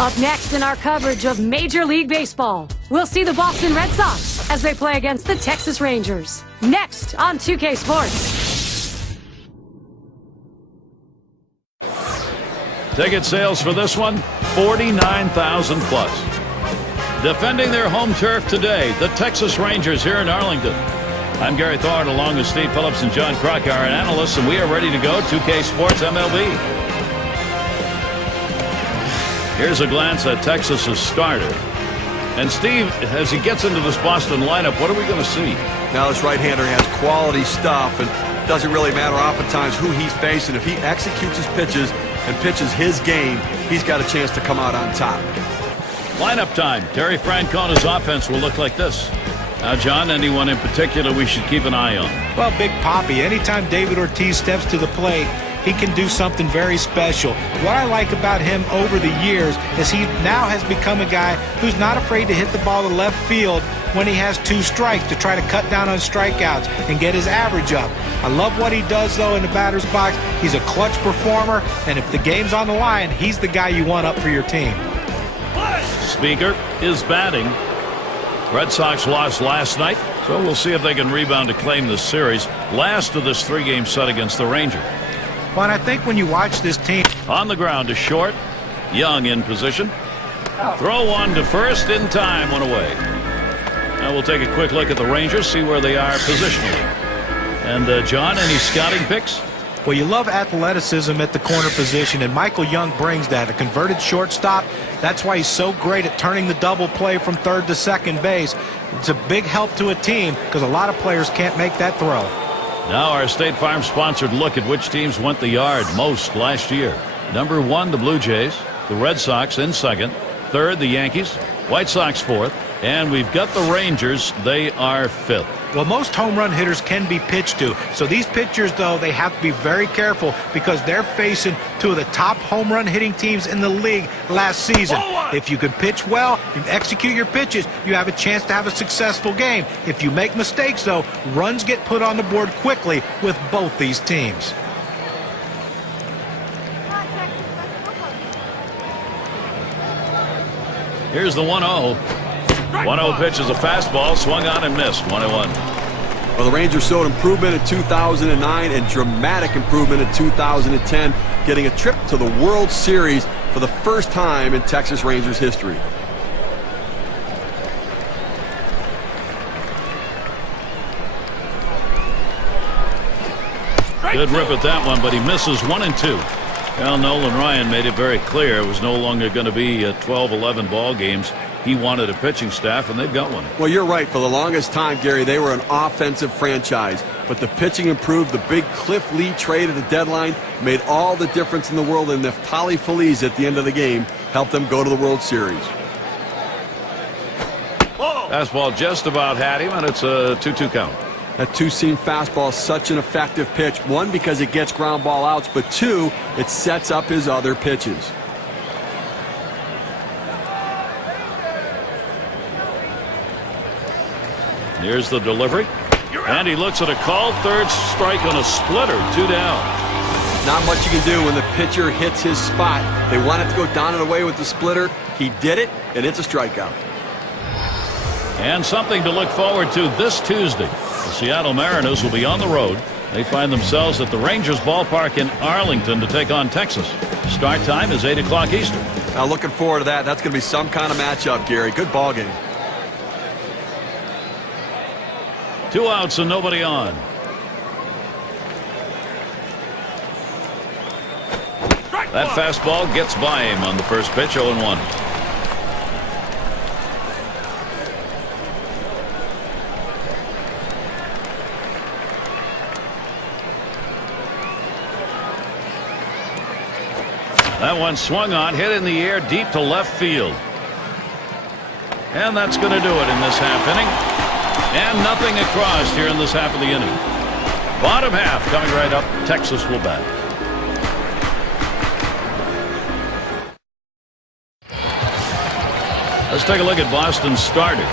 Up next in our coverage of Major League Baseball, we'll see the Boston Red Sox as they play against the Texas Rangers. Next on 2K Sports. Ticket sales for this one, 49,000 plus. Defending their home turf today, the Texas Rangers here in Arlington. I'm Gary Thorne along with Steve Phillips and John Crock, our analysts, and we are ready to go. 2K Sports MLB. Here's a glance at Texas's starter. And Steve, as he gets into this Boston lineup, what are we going to see? Now this right-hander has quality stuff, and it doesn't really matter oftentimes who he's facing. If he executes his pitches and pitches his game, he's got a chance to come out on top. Lineup time. Terry Francona's offense will look like this. Now, John, anyone in particular we should keep an eye on? Well, Big Papi, anytime David Ortiz steps to the plate, he can do something very special. What I like about him over the years is he now has become a guy who's not afraid to hit the ball to left field when he has 2 strikes to try to cut down on strikeouts and get his average up. I love what he does, though, in the batter's box. He's a clutch performer, and if the game's on the line, he's the guy you want up for your team. Speaker is batting. Red Sox lost last night, so we'll see if they can rebound to claim this series. Last of this 3-game set against the Rangers. Well, and I think when you watch this team... On the ground to short. Young in position. Throw one to first in time, one away. Now we'll take a quick look at the Rangers, see where they are positionally. And John, any scouting picks? Well, you love athleticism at the corner position, and Michael Young brings that. A converted shortstop. That's why he's so great at turning the double play from third to second base. It's a big help to a team because a lot of players can't make that throw. Now our State Farm sponsored look at which teams went the yard most last year. Number 1, the Blue Jays. The Red Sox in second. Third, the Yankees. White Sox fourth. And we've got the Rangers. They are fifth. Well, most home run hitters can be pitched to. So these pitchers, though, they have to be very careful because they're facing 2 of the top home run hitting teams in the league last season. If you can pitch well, you execute your pitches, you have a chance to have a successful game. If you make mistakes, though, runs get put on the board quickly with both these teams. Here's the 1-0. 1-0 pitch is a fastball, swung on and missed. 1-1. Well, the Rangers showed improvement in 2009 and dramatic improvement in 2010, getting a trip to the World Series for the first time in Texas Rangers history. Good rip at that one, but he misses 1 and 2. Well, Nolan Ryan made it very clear it was no longer going to be 12-11 ball games. He wanted a pitching staff, and they've got one. Well, you're right. For the longest time, Gary, they were an offensive franchise. But the pitching improved. The big Cliff Lee trade at the deadline made all the difference in the world. And Neftali Feliz at the end of the game helped them go to the World Series. Fastball just about had him, and it's a 2-2 count. That two-seam fastball is such an effective pitch. 1, because it gets ground ball outs, but 2, it sets up his other pitches. Here's the delivery. And he looks at a called third strike on a splitter. 2 down. Not much you can do when the pitcher hits his spot. They want it to go down and away with the splitter. He did it, and it's a strikeout. And something to look forward to this Tuesday. The Seattle Mariners will be on the road. They find themselves at the Rangers ballpark in Arlington to take on Texas. Start time is 8 o'clock Eastern. Now looking forward to that. That's going to be some kind of matchup, Gary. Good ball game. 2 outs and nobody on. That fastball gets by him on the first pitch. 0-1. That one swung on, hit in the air deep to left field. And that's going to do it in this half inning. And nothing across here in this half of the inning. Bottom half coming right up. Texas will bat. Let's take a look at Boston's starter.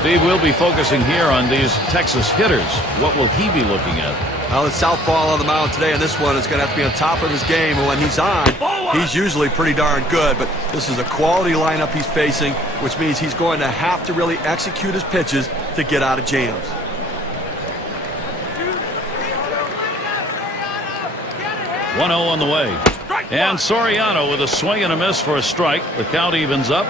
Steve, we'll be focusing here on these Texas hitters. What will he be looking at? Well, it's southpaw on the mound today, and this one is going to have to be on top of his game. And when he's on, he's usually pretty darn good. But this is a quality lineup he's facing, which means he's going to have to really execute his pitches to get out of jams. One 0 on the way. And Soriano with a swing and a miss for a strike. The count evens up.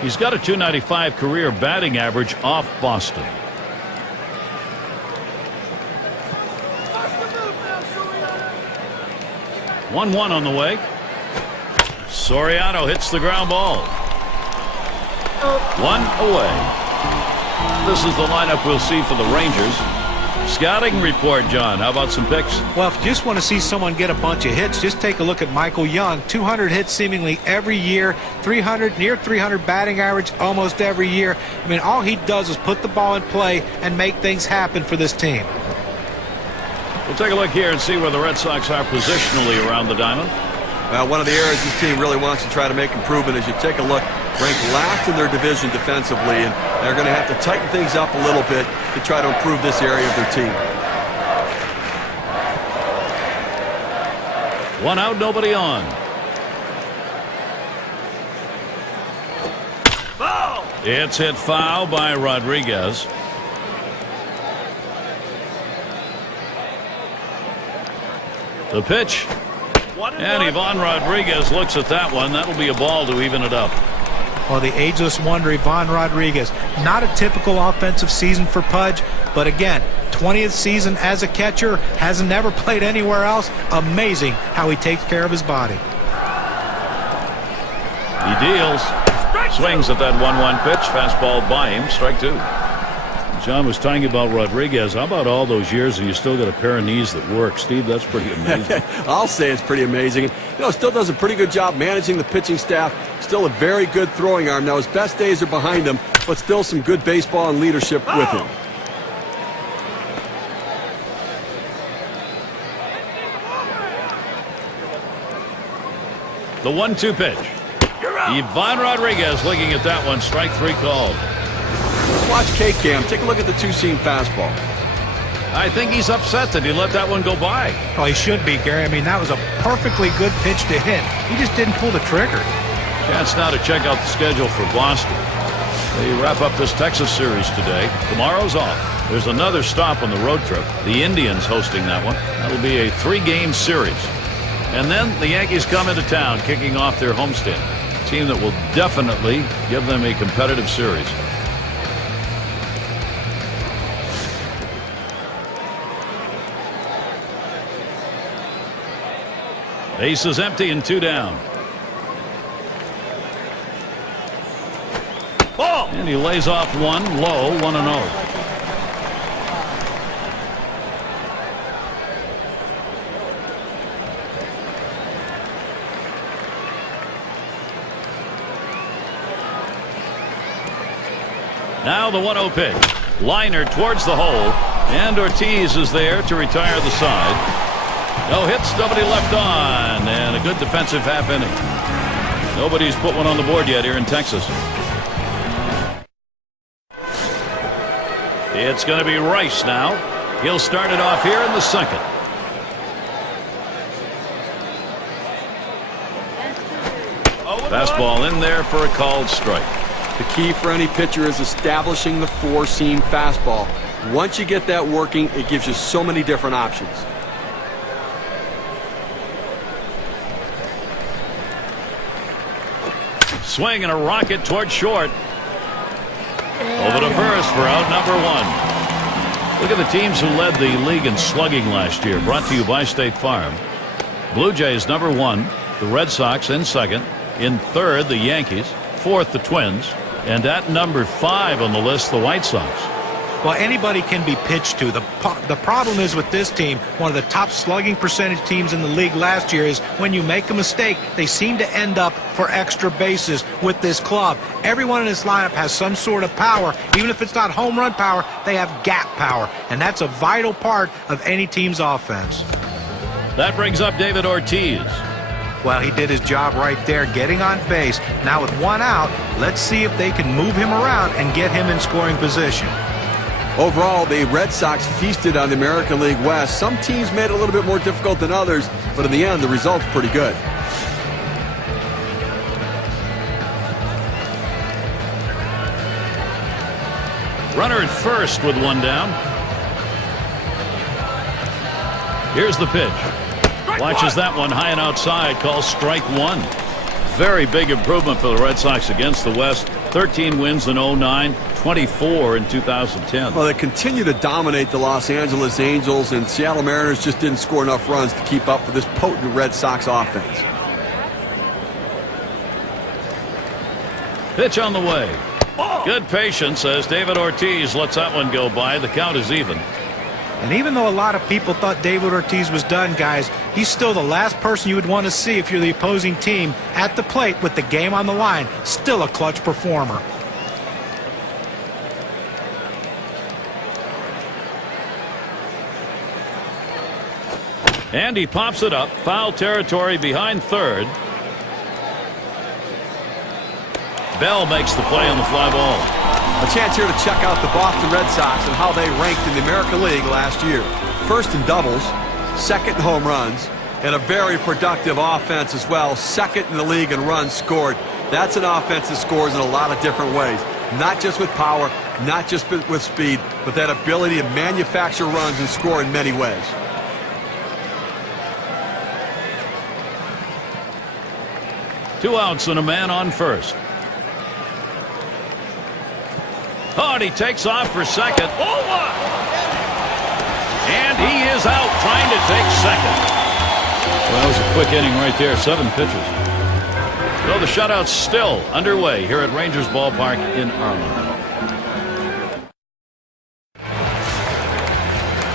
He's got a .295 career batting average off Boston. 1-1 on the way. Soriano hits the ground ball. One away. This is the lineup we'll see for the Rangers. Scouting report, John. How about some picks? Well, if you just want to see someone get a bunch of hits, just take a look at Michael Young. 200 hits seemingly every year, 300, near 300 batting average almost every year. I mean, all he does is put the ball in play and make things happen for this team. We'll take a look here and see where the Red Sox are positionally around the diamond. Well, one of the areas this team really wants to try to make improvement is you take a look, ranked last in their division defensively, and they're going to have to tighten things up a little bit to try to improve this area of their team. 1 out, nobody on. Foul! It's hit foul by Rodriguez. The pitch. And Ivan Rodriguez looks at that one. That'll be a ball to even it up. Well, the ageless wonder, Ivan Rodriguez. Not a typical offensive season for Pudge, but again, 20th season as a catcher, hasn't never played anywhere else. Amazing how he takes care of his body. He deals. Swings at that 1-1 pitch. Fastball by him. Strike two. John was talking about Rodriguez. How about all those years and you still got a pair of knees that work? Steve, that's pretty amazing. I'll say it's pretty amazing. Still does a pretty good job managing the pitching staff. Still a very good throwing arm. Now, his best days are behind him, but still some good baseball and leadership with him. The 1-2 pitch. Ivan Rodriguez looking at that one. Strike three called. Let's watch K-Cam. Take a look at the two-seam fastball. I think he's upset that he let that one go by. Well, he should be, Gary. I mean, that was a perfectly good pitch to hit. He just didn't pull the trigger. Chance now to check out the schedule for Boston. They wrap up this Texas series today. Tomorrow's off. There's another stop on the road trip. The Indians hosting that one. That'll be a 3-game series. And then the Yankees come into town, kicking off their homestand. A team that will definitely give them a competitive series. Base is empty and 2 down. Ball! And he lays off one low, 1-0. Now the 1-0 pitch. Liner towards the hole. And Ortiz is there to retire the side. No hits, nobody left on, and a good defensive half inning. Nobody's put one on the board yet here in Texas. It's going to be Rice now. He'll start it off here in the second. Fastball in there for a called strike. The key for any pitcher is establishing the 4-seam fastball. Once you get that working, it gives you so many different options. Swing and a rocket toward short. Over to first for out number 1. Look at the teams who led the league in slugging last year. Brought to you by State Farm. Blue Jays number 1. The Red Sox in second. In third, the Yankees. Fourth, the Twins. And at number 5 on the list, the White Sox. Well, anybody can be pitched to. The problem is with this team, one of the top slugging percentage teams in the league last year, is when you make a mistake, they seem to end up for extra bases with this club. Everyone in this lineup has some sort of power. Even if it's not home run power, they have gap power. And that's a vital part of any team's offense. That brings up David Ortiz. Well, he did his job right there, getting on base. Now with 1 out, let's see if they can move him around and get him in scoring position. Overall, the Red Sox feasted on the American League West. Some teams made it a little bit more difficult than others, but in the end, the result's pretty good. Runner at first with one down. Here's the pitch. Watches that one high and outside. Calls strike one. Very big improvement for the Red Sox against the West. 13 wins in 09, 24 in 2010. Well, they continue to dominate the Los Angeles Angels, and Seattle Mariners just didn't score enough runs to keep up with this potent Red Sox offense. Pitch on the way. Good patience as David Ortiz lets that one go by. The count is even. And even though a lot of people thought David Ortiz was done, guys, he's still the last person you would want to see if you're the opposing team at the plate with the game on the line. Still a clutch performer. And he pops it up. Foul territory behind third. Bell makes the play on the fly ball. A chance here to check out the Boston Red Sox and how they ranked in the American League last year. First in doubles, second in home runs, and a very productive offense as well. Second in the league in runs scored. That's an offense that scores in a lot of different ways. Not just with power, not just with speed, but that ability to manufacture runs and score in many ways. Two outs and a man on first. Oh, and he takes off for second. And he is out trying to take second. Well, that was a quick inning right there. 7 pitches. So the shutout's still underway here at Rangers Ballpark in Arlington.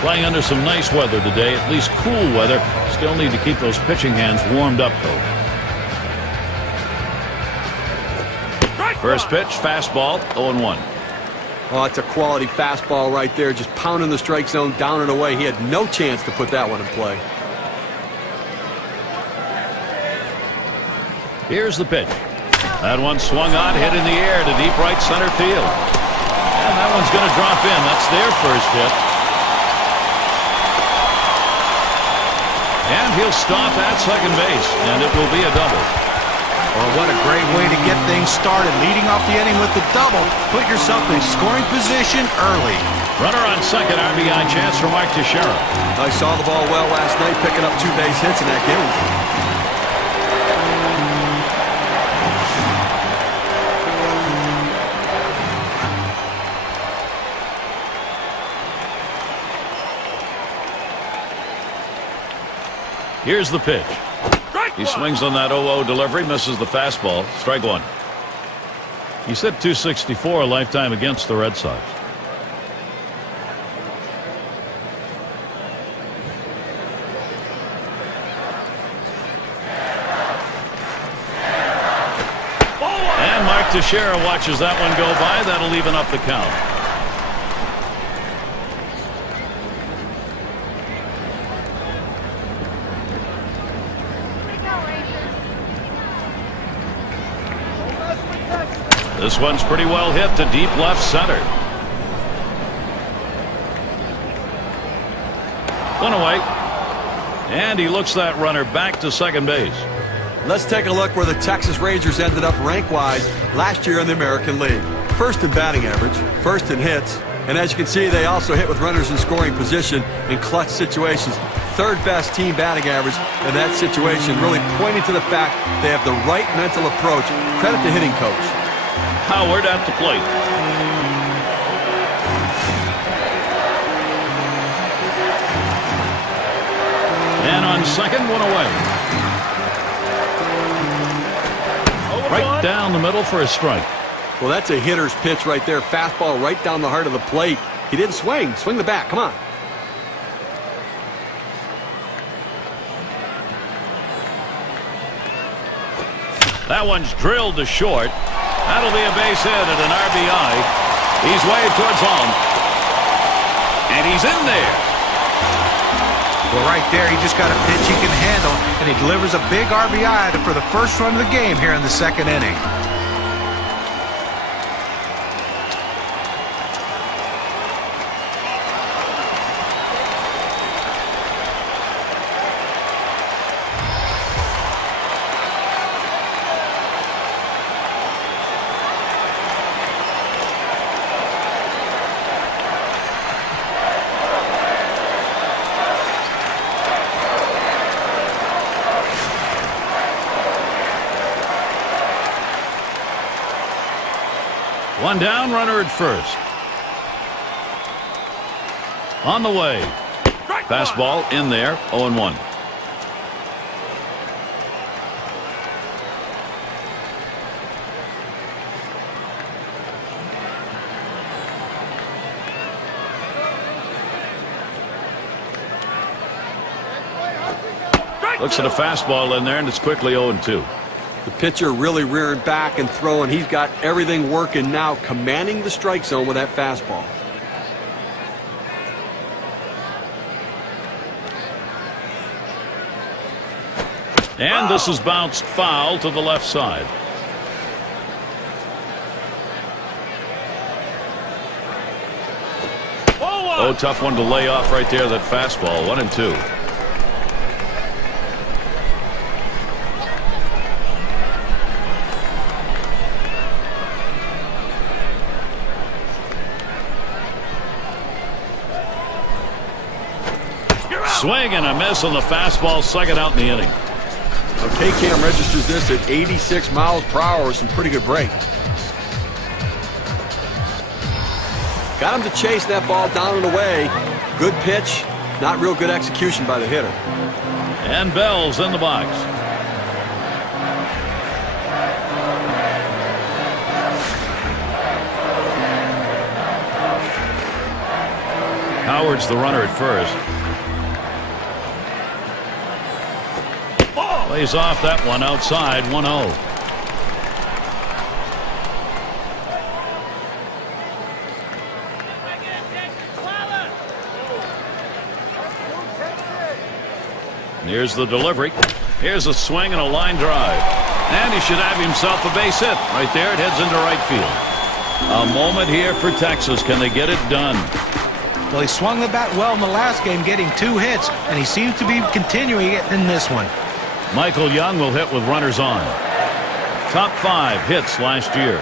Playing under some nice weather today, at least cool weather. Still need to keep those pitching hands warmed up, though. First pitch, fastball, 0-1. Oh, it's a quality fastball right there, just pounding the strike zone down and away. He had no chance to put that one in play. Here's the pitch. That one swung on, hit in the air to deep right center field. And that one's going to drop in. That's their first hit. And he'll stop at second base, and it will be a double. Well, what a great way to get things started. Leading off the inning with the double. Put yourself in scoring position early. Runner on second, RBI chance for Mike Teixeira. I saw the ball well last night, picking up 2 base hits in that game. Here's the pitch. He swings on that 0-0 delivery, misses the fastball. Strike one. He's hit .264 a lifetime against the Red Sox. And Mike Teixeira watches that one go by. That'll even up the count. This one's pretty well hit to deep left center. One away. And he looks that runner back to second base. Let's take a look where the Texas Rangers ended up rank-wise last year in the American League. First in batting average, first in hits, and as you can see, they also hit with runners in scoring position in clutch situations. Third best team batting average in that situation, really pointing to the fact they have the right mental approach. Credit the hitting coach. Howard at the plate. And on second, one away. Right down the middle for a strike. Well, that's a hitter's pitch right there. Fastball right down the heart of the plate. He didn't swing. Swing the bat. Come on. That one's drilled to short. That'll be a base hit and an RBI. He's way towards home. And he's in there. Well, right there, he just got a pitch he can handle, and he delivers a big RBI for the first run of the game here in the second inning. One down, runner at first. On the way. Fastball in there, 0-1. Looks at a fastball in there, and it's quickly 0-2. The pitcher really rearing back and throwing. He's got everything working now, commanding the strike zone with that fastball. And this is bounced foul to the left side. Oh, tough one to lay off right there, that fastball. 1-2. Swing and a miss on the fastball, second out in the inning. Now, K-Cam registers this at 86 miles per hour with some pretty good break. Got him to chase that ball down and away. Good pitch, not real good execution by the hitter. And Bell's in the box. Howard's the runner at first. Lays off that one outside, 1-0. Here's the delivery. Here's a swing and a line drive. And he should have himself a base hit. Right there, it heads into right field. A moment here for Texas. Can they get it done? Well, he swung the bat well in the last game, getting 2 hits, and he seems to be continuing it in this one. Michael Young will hit with runners on. Top 5 hits last year.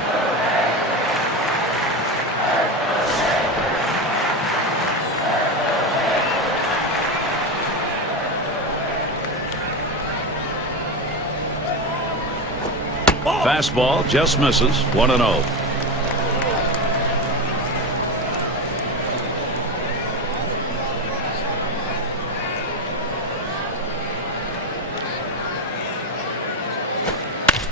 Fastball just misses, 1-0.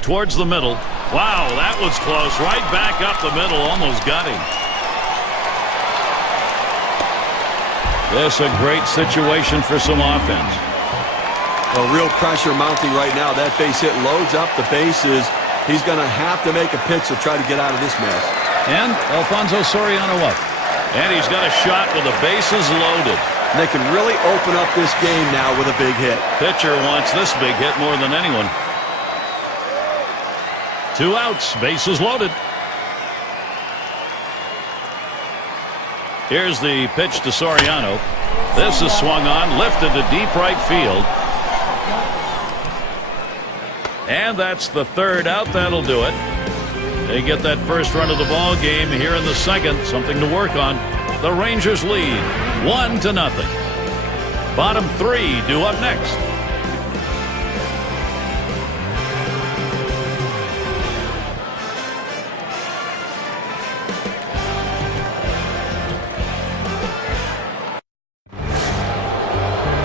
Towards the middle. Wow, that was close. Right back up the middle. Almost got him. This a great situation for some offense. Well, real pressure mounting right now. That base hit loads up the bases. He's going to have to make a pitch to try to get out of this mess. And Alfonso Soriano up. And he's got a shot with the bases loaded. And they can really open up this game now with a big hit. Pitcher wants this big hit more than anyone. 2 outs, bases loaded. Here's the pitch to Soriano. This is swung on, lifted to deep right field. And that's the 3rd out. That'll do it. They get that first run of the ball game here in the 2nd. Something to work on. The Rangers lead 1-0. Bottom 3 due up next.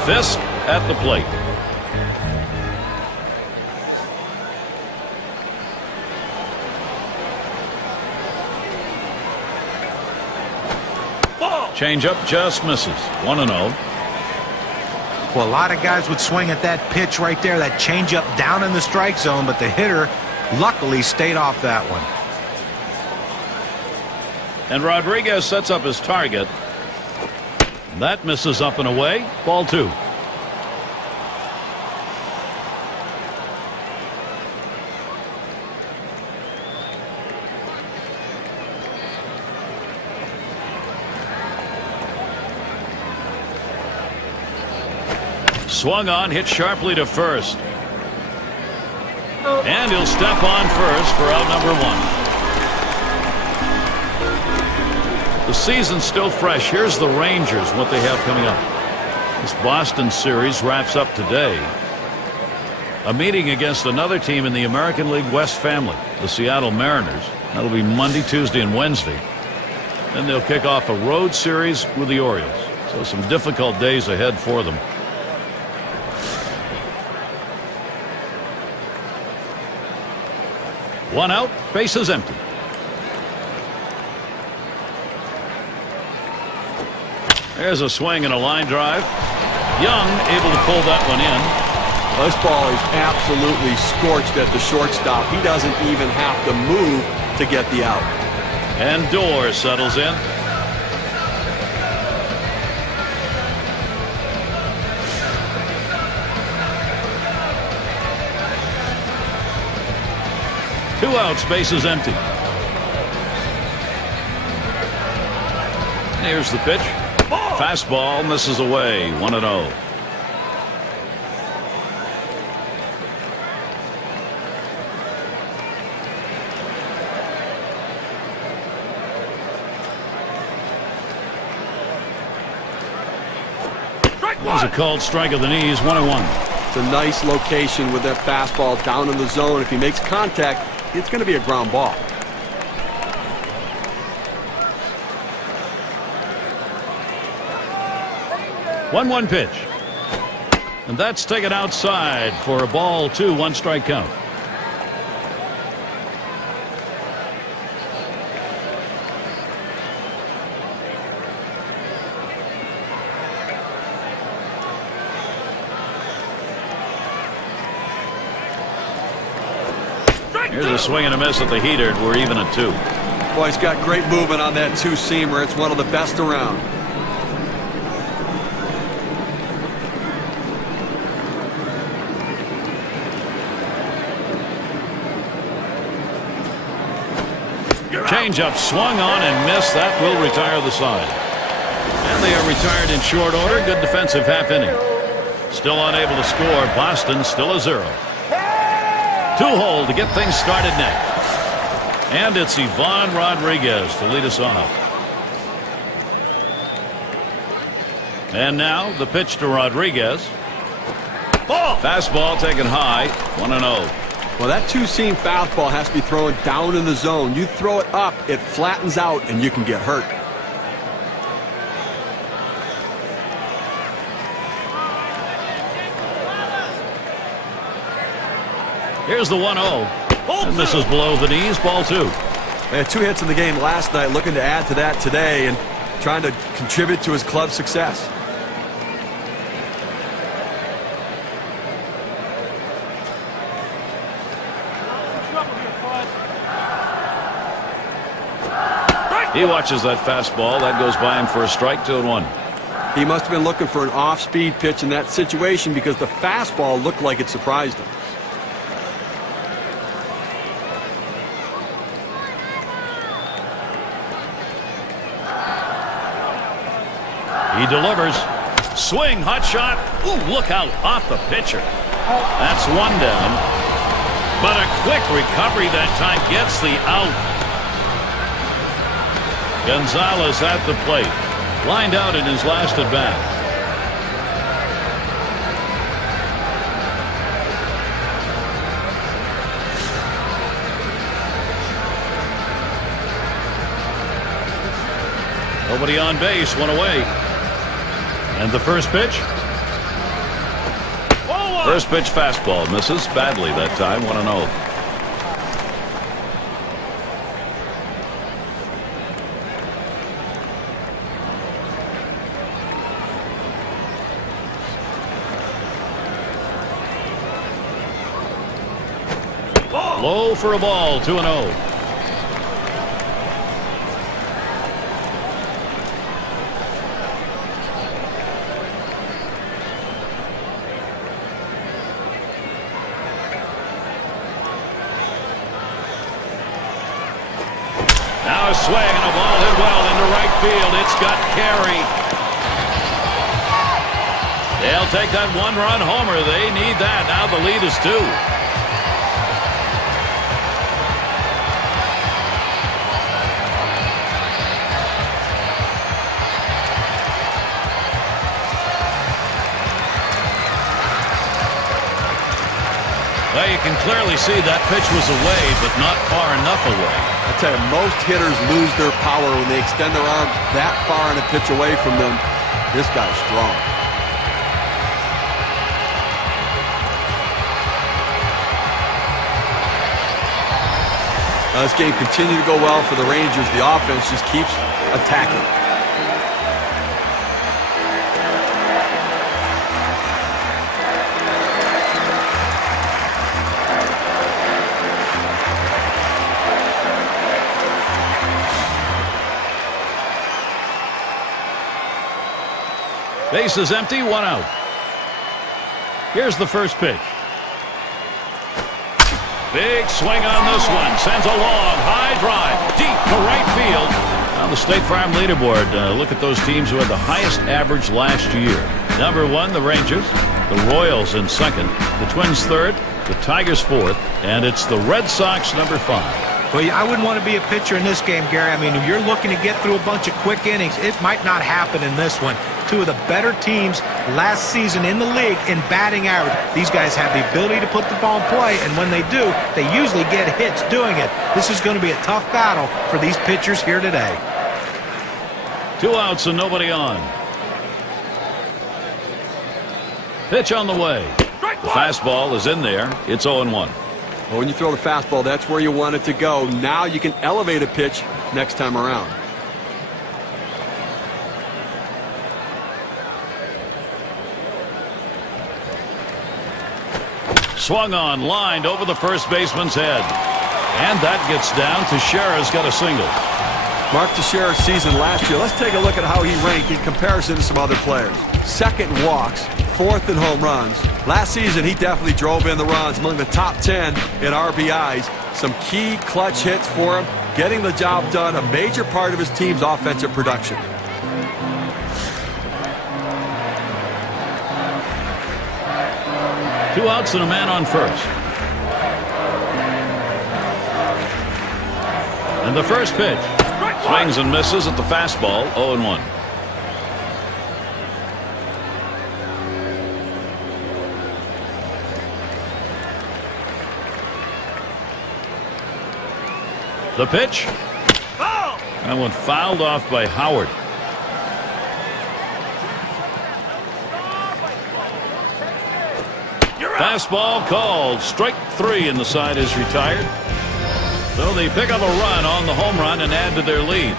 Fisk at the plate. Changeup just misses. 1-0. Well, a lot of guys would swing at that pitch right there, that changeup down in the strike zone, but the hitter luckily stayed off that one. And Rodriguez sets up his target. That misses up and away. Ball 2. Swung on, hit sharply to first. And he'll step on first for out number 1. The season's still fresh. Here's the Rangers, what they have coming up. This Boston series wraps up today. A meeting against another team in the American League West family, the Seattle Mariners. That'll be Monday, Tuesday, and Wednesday. Then they'll kick off a road series with the Orioles. So some difficult days ahead for them. One out, bases empty. There's a swing and a line drive. Young able to pull that one in. This ball is absolutely scorched at the shortstop. He doesn't even have to move to get the out. And Dorr settles in. Two outs, bases empty. Here's the pitch. Fastball misses away. 1-0. There's a called strike of the knees. 1-1. It's a nice location with that fastball down in the zone. If he makes contact, it's going to be a ground ball. 1-1 pitch. And that's taken outside for a ball 2, 1 strike count. Here's a swing and a miss at the heater. We're even at 2. Boy, he's got great movement on that two-seamer. It's one of the best around. Changeup swung on and missed. That will retire the side. And they are retired in short order. Good defensive half inning. Still unable to score. Boston still a 0. 2-hole to get things started next. And it's Ivan Rodriguez to lead us off. And now the pitch to Rodriguez. Fastball taken high. 1-0. Well, that two-seam fastball has to be thrown down in the zone. You throw it up, it flattens out, and you can get hurt. Here's the 1-0. And this is below the knees. Ball 2. They had 2 hits in the game last night, looking to add to that today and trying to contribute to his club's success. He watches that fastball. That goes by him for a strike. 2-1. He must have been looking for an off-speed pitch in that situation because the fastball looked like it surprised him. He delivers. Swing, hot shot. Ooh, look out, off the pitcher. That's 1 down. But a quick recovery that time gets the out. Gonzalez at the plate. Lined out in his last at bat. Nobody on base, 1 away. And the first pitch. First pitch fastball misses badly that time. 1-0. Low for a ball. 2-0. Now a swing and a ball hit well into right field. It's got carry. They'll take that 1-run homer. They need that. Now the lead is 2. clearly see that pitch was away, but not far enough away. I tell you, most hitters lose their power when they extend their arms that far and a pitch away from them. This guy's strong. Now, this game continued to go well for the Rangers. The offense just keeps attacking. Base is empty, 1 out. Here's the first pitch. Big swing on this one. Sends a long, high drive, deep to right field. On the State Farm leaderboard, look at those teams who had the highest average last year. Number 1, the Rangers. The Royals in second. The Twins third. The Tigers fourth. And it's the Red Sox number 5. Well, I wouldn't want to be a pitcher in this game, Gary. I mean, if you're looking to get through a bunch of quick innings, it might not happen in this one. Two of the better teams last season in the league in batting average. These guys have the ability to put the ball in play, and when they do, they usually get hits doing it. This is going to be a tough battle for these pitchers here today. 2 outs and nobody on. Pitch on the way. The fastball is in there. It's 0-1. Well, when you throw the fastball, that's where you want it to go. Now you can elevate a pitch next time around. Swung on, lined over the first baseman's head. And that gets down. Teixeira's got a single. Mark Teixeira's season last year, let's take a look at how he ranked in comparison to some other players. 2nd in walks, 4th in home runs. Last season, he definitely drove in the runs, among the top 10 in RBIs. Some key clutch hits for him, getting the job done, a major part of his team's offensive production. Two outs and a man on first. And the first pitch. Swings and misses at the fastball, 0-1. The pitch. That one fouled off by Howard. Fastball called. Strike 3, and the side is retired. So they pick up a run on the home run and add to their lead.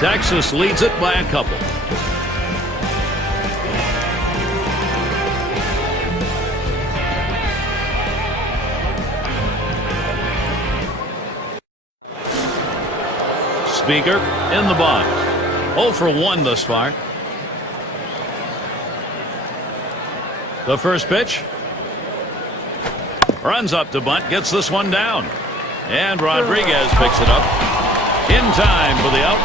Texas leads it by a couple. Speaker in the box. 0 for 1 thus far. The first pitch. Runs up to bunt, gets this one down. And Rodriguez picks it up in time for the out.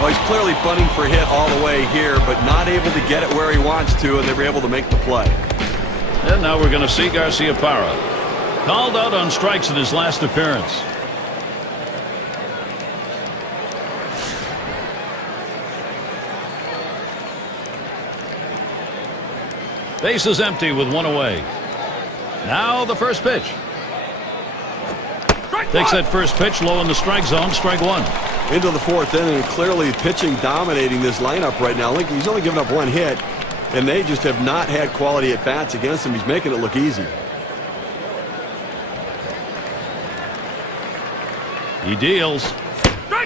Well, he's clearly bunting for a hit all the way here, but not able to get it where he wants to, and they were able to make the play. And now we're going to see Garciaparra. Called out on strikes in his last appearance. Base is empty with 1 away. Now the first pitch. Takes that first pitch low in the strike zone. Strike 1. Into the 4th inning, clearly pitching dominating this lineup right now. He's only given up 1 hit, and they just have not had quality at bats against him. He's making it look easy. He deals.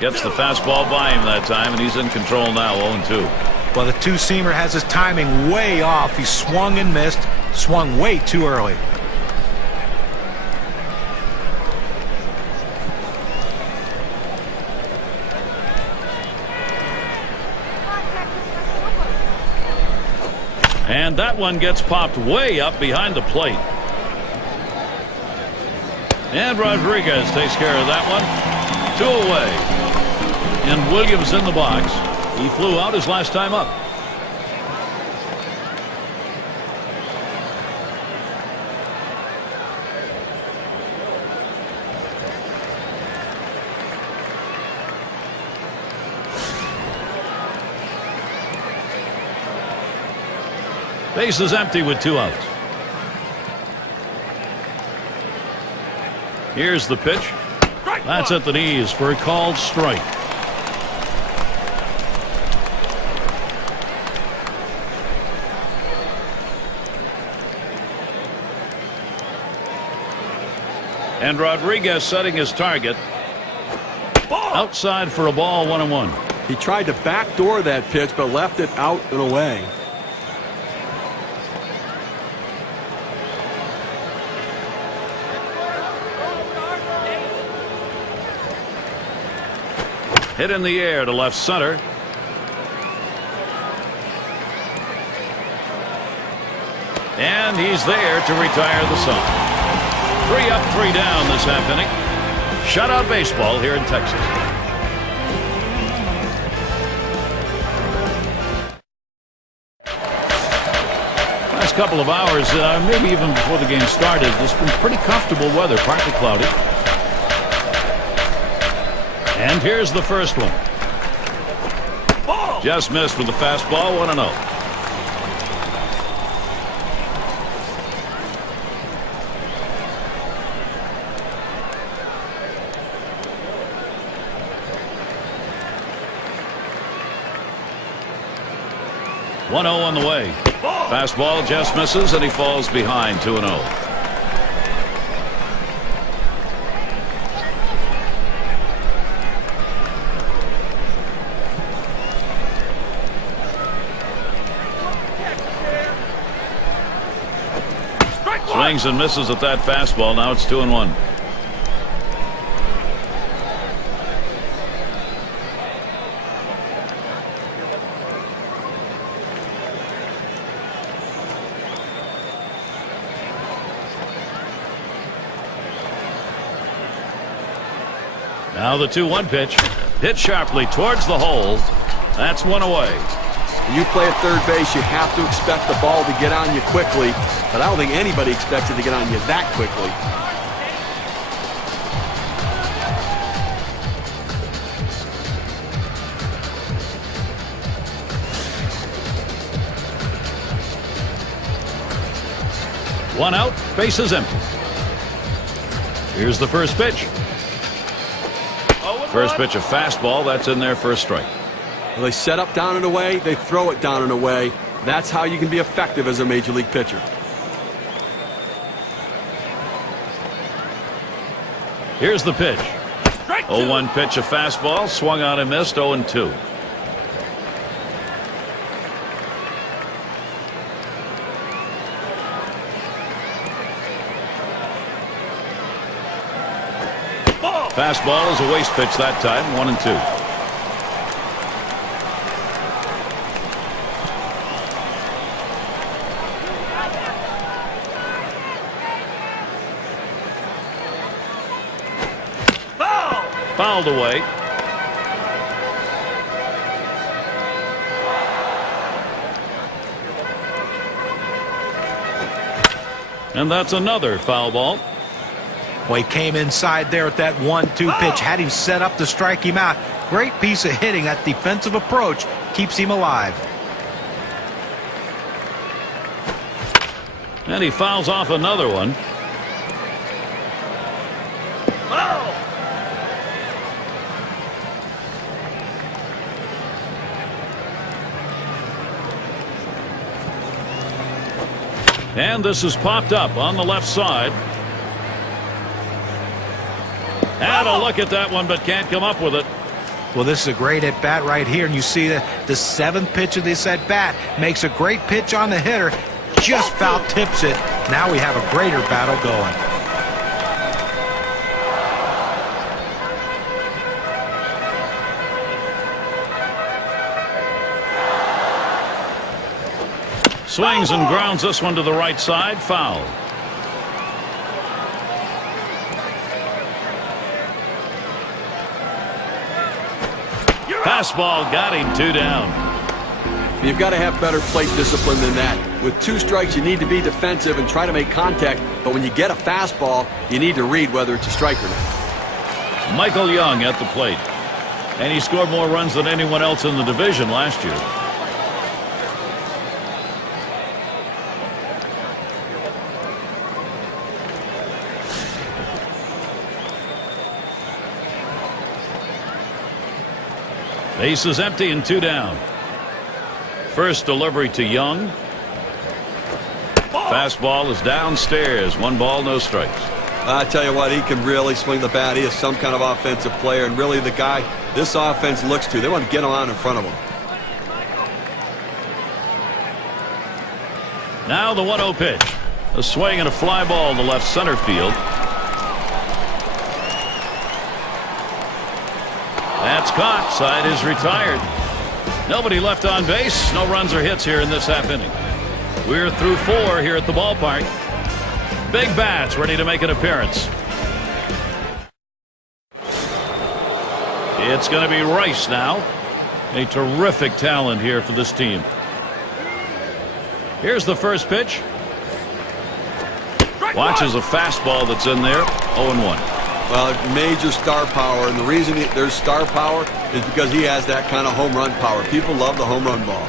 Gets the fastball by him that time, and he's in control now. 0-2. Well, the two-seamer has his timing way off. He swung and missed. Swung way too early. And that one gets popped way up behind the plate. And Rodriguez takes care of that one. 2 away. And Williams in the box. He flew out his last time up. Base is empty with 2 outs. Here's the pitch. That's at the knees for a called strike. And Rodriguez setting his target. Outside for a ball, 1-1. He tried to backdoor that pitch, but left it out and away. Hit in the air to left center. And he's there to retire the side. 3 up, 3 down this half inning. Shutout baseball here in Texas. Last couple of hours, maybe even before the game started, it's been pretty comfortable weather, partly cloudy. And here's the first one. Just missed with the fastball, 1-0. On the way. Fastball just misses, and he falls behind 2-0. Swings and misses at that fastball. Now it's 2-1. Now the 2-1 pitch. Hit sharply towards the hole. That's one away. When you play at third base, you have to expect the ball to get on you quickly, but I don't think anybody expects it to get on you that quickly. One out, bases empty. Here's the first pitch. First pitch, a fastball. That's in there for a strike. Well, they set up down and away. They throw it down and away. That's how you can be effective as a major league pitcher. Here's the pitch. 0-1 pitch, a fastball. Swung on and missed. 0-2. Fastball is a waste pitch that time. 1-2. Fouled away. And that's another foul ball. Well, he came inside there with that 1-2 pitch, had him set up to strike him out. Great piece of hitting. That defensive approach keeps him alive. And he fouls off another one. And this is popped up on the left side. Had a look at that one, but can't come up with it. Well, this is a great at-bat right here, and you see that the 7th pitch of this at-bat makes a great pitch on the hitter, just foul tips it. Now we have a greater battle going. Swings and grounds this one to the right side. Foul. Fastball got him 2 down. You've got to have better plate discipline than that. With 2 strikes, you need to be defensive and try to make contact. But when you get a fastball, you need to read whether it's a strike or not. Michael Young at the plate. And he scored more runs than anyone else in the division last year. Base is empty and 2 down. First delivery to Young. Fastball is downstairs. 1 ball, no strikes. I tell you what, he can really swing the bat. He is some kind of offensive player, and really the guy this offense looks to. They want to get him on in front of him. Now the 1-0 pitch. A swing and a fly ball to left center field. That's caught. Side is retired. Nobody left on base. No runs or hits here in this half inning. We're through 4 here at the ballpark. Big bats ready to make an appearance. It's going to be Rice now. A terrific talent here for this team. Here's the first pitch. Watches a fastball that's in there. 0-1. Well, major star power, and the reason there's star power is because he has that kind of home run power. People love the home run ball.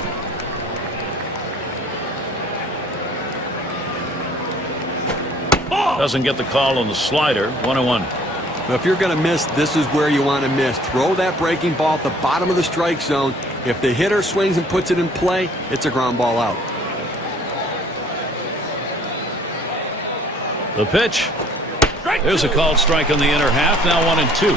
Doesn't get the call on the slider. 1-1. But if you're going to miss, this is where you want to miss. Throw that breaking ball at the bottom of the strike zone. If the hitter swings and puts it in play, it's a ground ball out. The pitch. There's a called strike on the inner half. Now 1-2.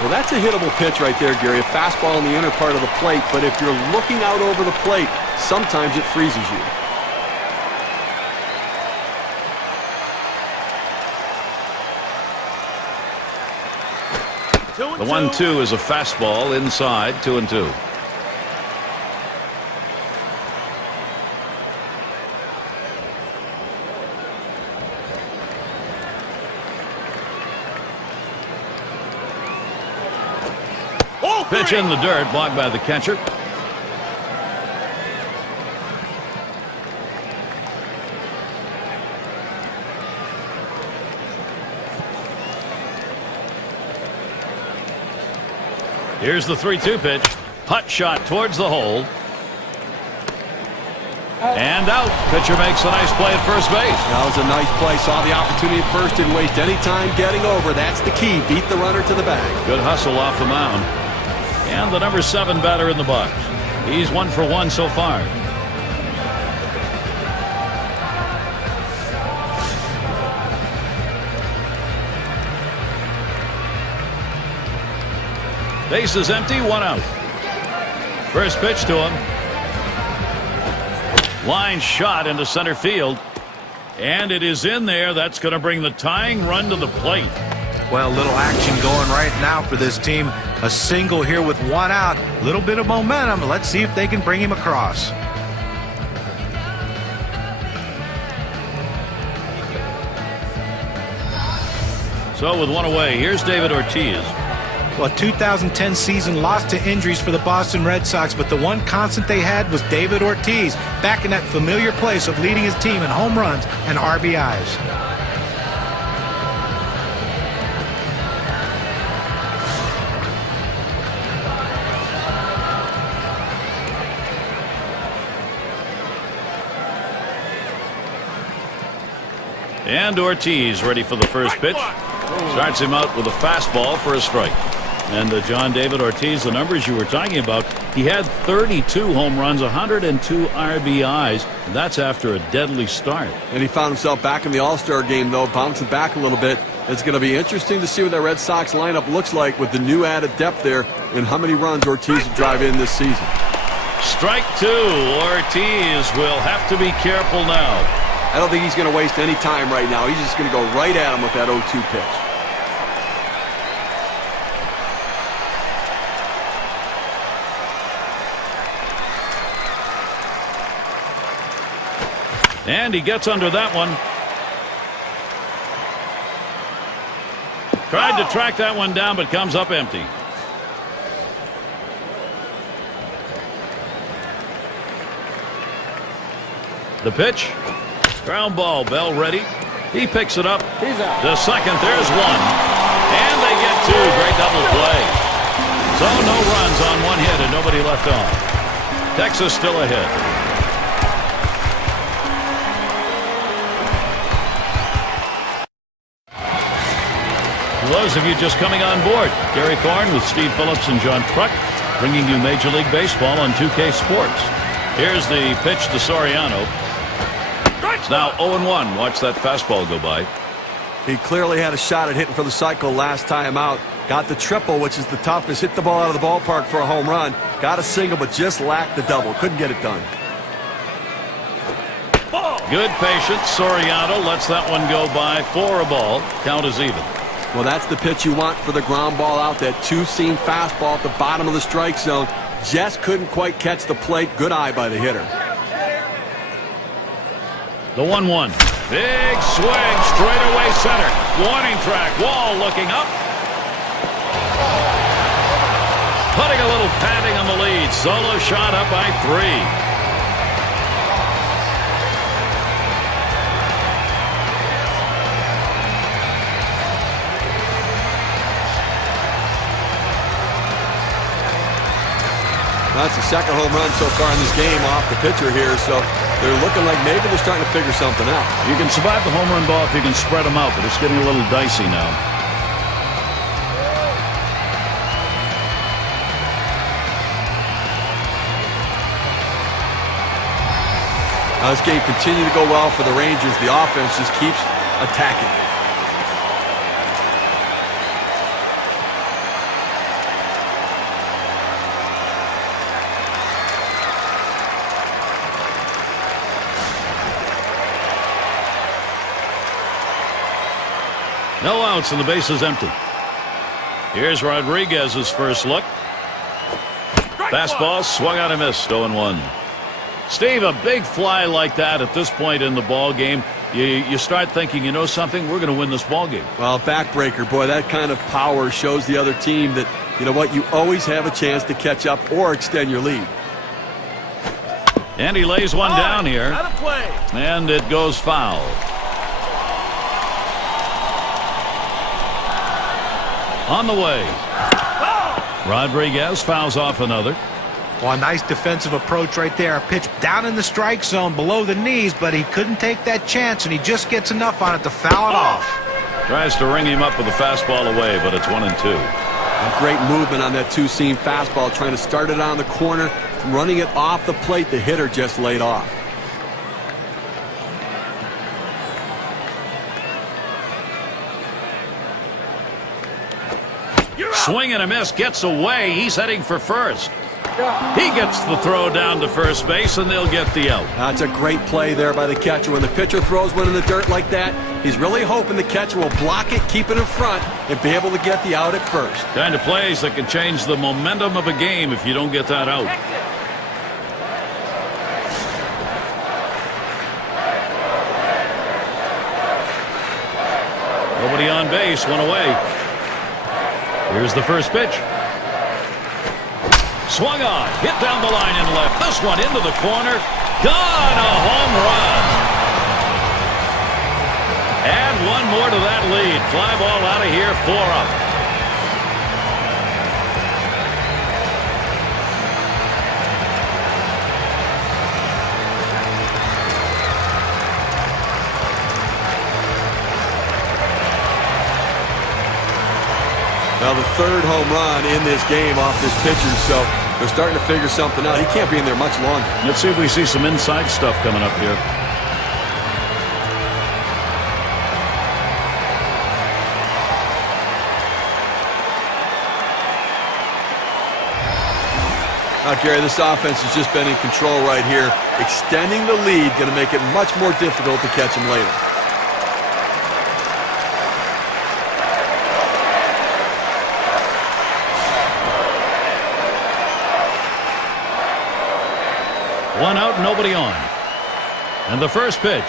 Well, that's a hittable pitch right there, Gary. A fastball in the inner part of the plate. But if you're looking out over the plate, sometimes it freezes you. The 1-2 is a fastball inside. 2-2. Pitch in the dirt, blocked by the catcher. Here's the 3-2 pitch. Hut shot towards the hole. And out. Pitcher makes a nice play at first base. That was a nice play. Saw the opportunity at first. Didn't waste any time getting over. That's the key. Beat the runner to the bag. Good hustle off the mound. And the number 7 batter in the box. He's 1 for 1 so far. Base is empty, 1 out. First pitch to him. Line shot into center field. And it is in there. That's going to bring the tying run to the plate. Well, little action going right now for this team. A single here with 1 out. Little bit of momentum. Let's see if they can bring him across. So with 1 away, here's David Ortiz. Well, 2010 season lost to injuries for the Boston Red Sox, but the one constant they had was David Ortiz, back in that familiar place of leading his team in home runs and RBIs. And Ortiz ready for the first pitch. Starts him out with a fastball for a strike. And John David Ortiz, the numbers you were talking about, he had 32 home runs, 102 RBIs. That's after a deadly start. And he found himself back in the All-Star game, though, bouncing back a little bit. It's going to be interesting to see what that Red Sox lineup looks like with the new added depth there and how many runs Ortiz will drive in this season. Strike 2. Ortiz will have to be careful now. I don't think he's going to waste any time right now. He's just going to go right at him with that 0-2 pitch. And he gets under that one. Tried to track that one down, but comes up empty. The pitch. Ground ball. Bell ready. He picks it up. He's out. The second. There's 1. And they get 2. Great double play. So no runs on 1 hit and nobody left on. Texas still ahead. For those of you just coming on board, Gary Thorne with Steve Phillips and John Kruk. bringing you Major League Baseball on 2K Sports. Here's the pitch to Soriano. It's now 0-1. Watch that fastball go by. He clearly had a shot at hitting for the cycle last time out. Got the triple, which is the toughest. Hit the ball out of the ballpark for a home run. Got a single, but just lacked the double. Couldn't get it done. Good patience. Soriano lets that one go by for a ball. Count is even. Well, that's the pitch you want for the ground ball out. That two-seam fastball at the bottom of the strike zone. Just couldn't quite catch the plate. Good eye by the hitter. The 1-1. Big swing, straightaway center. Warning track. Wall looking up. Putting a little padding on the lead. Solo shot up by 3. That's the second home run so far in this game off the pitcher here, so they're looking like maybe they're starting to figure something out. You can survive the home run ball if you can spread them out, but it's getting a little dicey now. Now this game continued to go well for the Rangers. The offense just keeps attacking. No outs and the base is empty. Here's Rodriguez's first look. Fastball swung out and missed. 0-1. Steve, a big fly like that at this point in the ball game, you start thinking, you know something, we're going to win this ball game. Well, backbreaker, boy, that kind of power shows the other team that, you know what, you always have a chance to catch up or extend your lead. And he lays one down here. And it goes foul. On the way. Rodriguez fouls off another. Well, a nice defensive approach right there. A pitch down in the strike zone below the knees, but he couldn't take that chance, and he just gets enough on it to foul it off. Tries to ring him up with a fastball away, but it's 1-2. A great movement on that two-seam fastball, trying to start it on the corner, running it off the plate. The hitter just laid off. Swing and a miss, gets away. He's heading for first. He gets the throw down to first base, and they'll get the out. That's a great play there by the catcher. When the pitcher throws one in the dirt like that, he's really hoping the catcher will block it, keep it in front, and be able to get the out at first. Kind of plays that can change the momentum of a game if you don't get that out. Nobody on base, one away. Here's the first pitch. Swung on, hit down the line and left. This one into the corner. Gone, a home run. Add one more to that lead. Fly ball out of here, 4 up. Now the third home run in this game off this pitcher, so they're starting to figure something out. He can't be in there much longer. Let's see if we see some inside stuff coming up here. Now, Gary, this offense has just been in control right here. Extending the lead, going to make it much more difficult to catch him later. One out, nobody on. And the first pitch.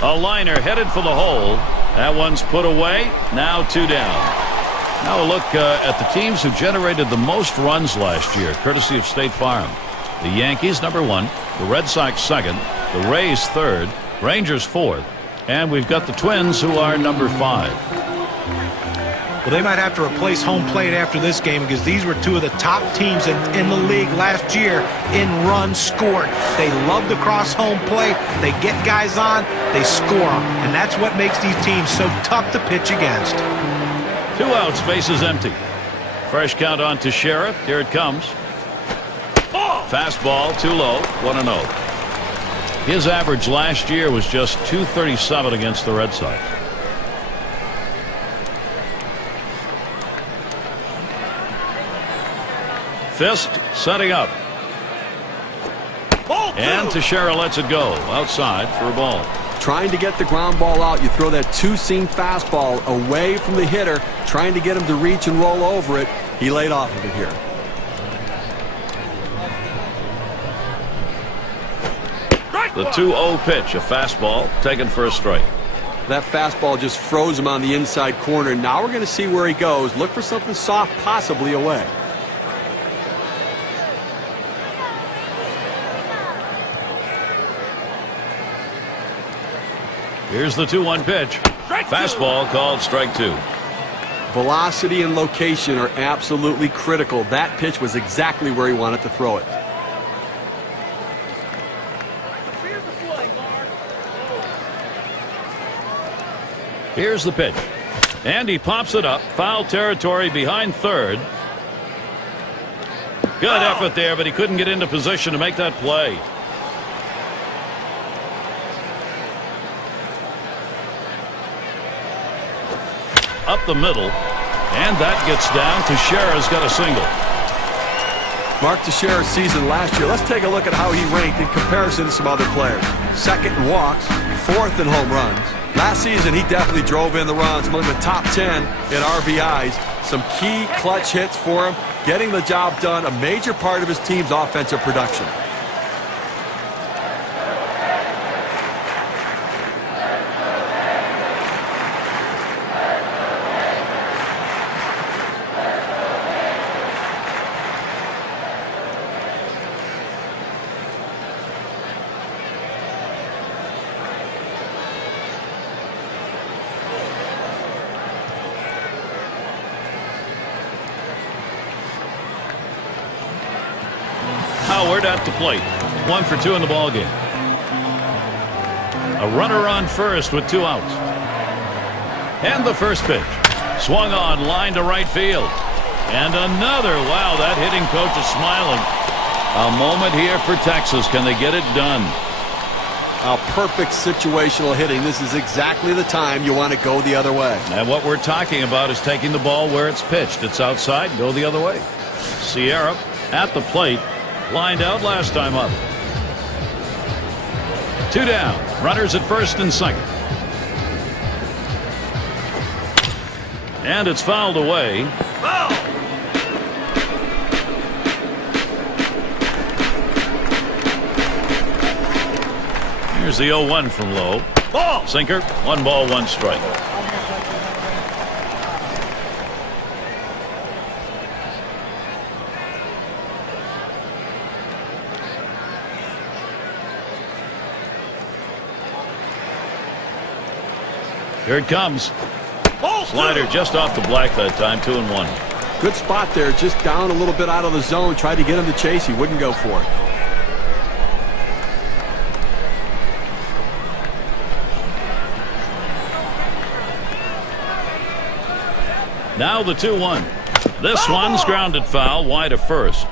A liner headed for the hole. That one's put away. Now 2 down. Now a look at the teams who generated the most runs last year, courtesy of State Farm. The Yankees, number 1. The Red Sox, 2nd. The Rays, 3rd. Rangers, 4th. And we've got the Twins, who are number 5. Well, they might have to replace home plate after this game because these were 2 of the top teams in the league last year in runs scored. They love to cross home plate. They get guys on, they score them. And that's what makes these teams so tough to pitch against. 2 outs, bases empty. Fresh count on to Sheriff. Here it comes. Fastball too low. 1-0. His average last year was just .237 against the Red Sox. Fisk setting up. And Teixeira lets it go outside for a ball. Trying to get the ground ball out, you throw that two-seam fastball away from the hitter, trying to get him to reach and roll over it. He laid off of it here. The 2-0 pitch, a fastball taken for a strike. That fastball just froze him on the inside corner. Now we're going to see where he goes. Look for something soft, possibly away. Here's the 2-1 pitch. Fastball called strike 2. Velocity and location are absolutely critical. That pitch was exactly where he wanted to throw it. Here's the pitch. And he pops it up. Foul territory behind third. Good effort there, but he couldn't get into position to make that play. Up the middle, and that gets down. Teixeira's got a single. Mark Teixeira's season last year. Let's take a look at how he ranked in comparison to some other players. Second in walks, fourth in home runs. Last season, he definitely drove in the runs, among the top 10 in RBIs. Some key clutch hits for him, getting the job done, a major part of his team's offensive production. Howard at the plate. 1 for 2 in the ballgame. A runner on first with 2 outs. And the first pitch. Swung on, line to right field. And another. Wow, that hitting coach is smiling. A moment here for Texas. Can they get it done? A perfect situational hitting. This is exactly the time you want to go the other way. And what we're talking about is taking the ball where it's pitched. It's outside, go the other way. Sierra at the plate. Lined out last time up. 2 down. Runners at first and second. And it's fouled away. Here's the 0-1 from Lowe. Sinker. 1 ball, 1 strike. Here it comes. Slider just off the black that time. 2-1. Good spot there. Just down a little bit out of the zone. Tried to get him to chase. He wouldn't go for it. Now the 2-1. This one's grounded foul wide of first.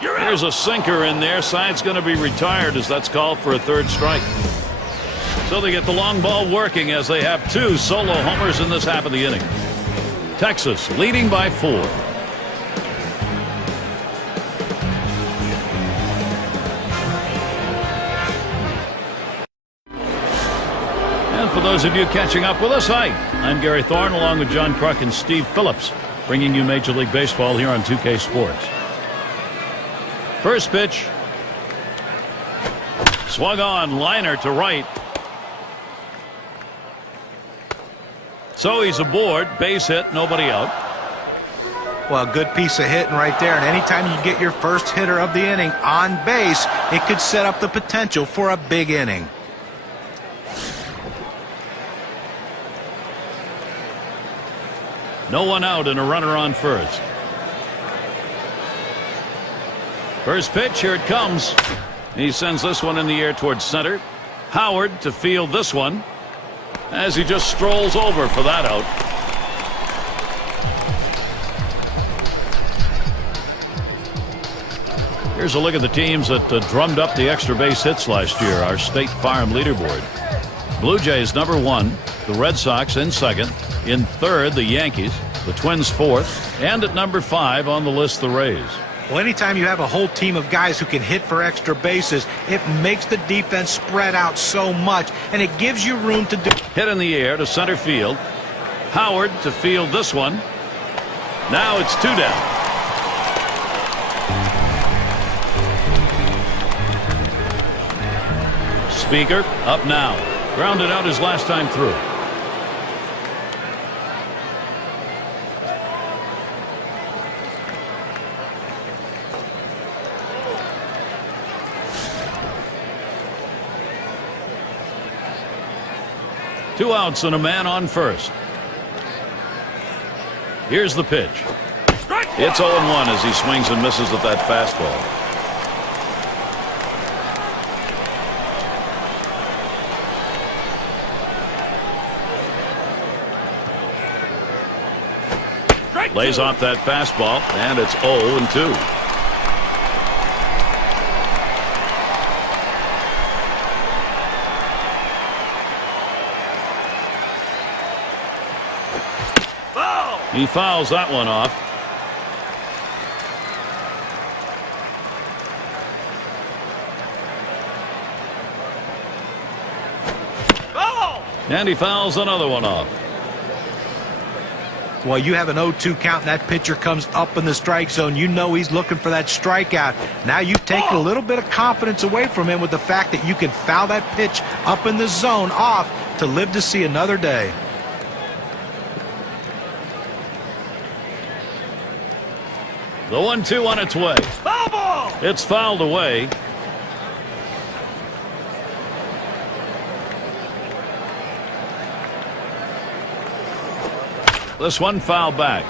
There's a sinker in there. Side's going to be retired as that's called for a 3rd strike. So they get the long ball working as they have 2 solo homers in this half of the inning. Texas leading by 4. And for those of you catching up with us, hi, I'm Gary Thorne along with John Kruk and Steve Phillips, bringing you Major League Baseball here on 2K Sports. First pitch. Swung on, liner to right. So he's aboard, base hit, nobody out. Well, a good piece of hitting right there. And anytime you get your first hitter of the inning on base, it could set up the potential for a big inning. No one out and a runner on first. First pitch, here it comes. He sends this one in the air towards center. Howard to field this one. as he just strolls over for that out. Here's a look at the teams that drummed up the extra base hits last year, our State Farm leaderboard. Blue Jays #1, the Red Sox in second, in third the Yankees, the Twins fourth, and at number 5 on the list the Rays. Well, anytime you have a whole team of guys who can hit for extra bases, it makes the defense spread out so much, and it gives you room to do. Hit in the air to center field. Howard to field this one. Now it's 2 down. Speaker up now. Grounded out his last time through. Two outs and a man on first. Here's the pitch. It's 0-1 as he swings and misses with that fastball. Lays off that fastball, and it's 0-2. He fouls that one off. And he fouls another one off. Well, you have an 0-2 count, and that pitcher comes up in the strike zone. You know he's looking for that strikeout. Now you've taken a little bit of confidence away from him with the fact that you can foul that pitch up in the zone off to live to see another day. The 1-2 on its way. Foul ball! It's fouled away. This one fouled back.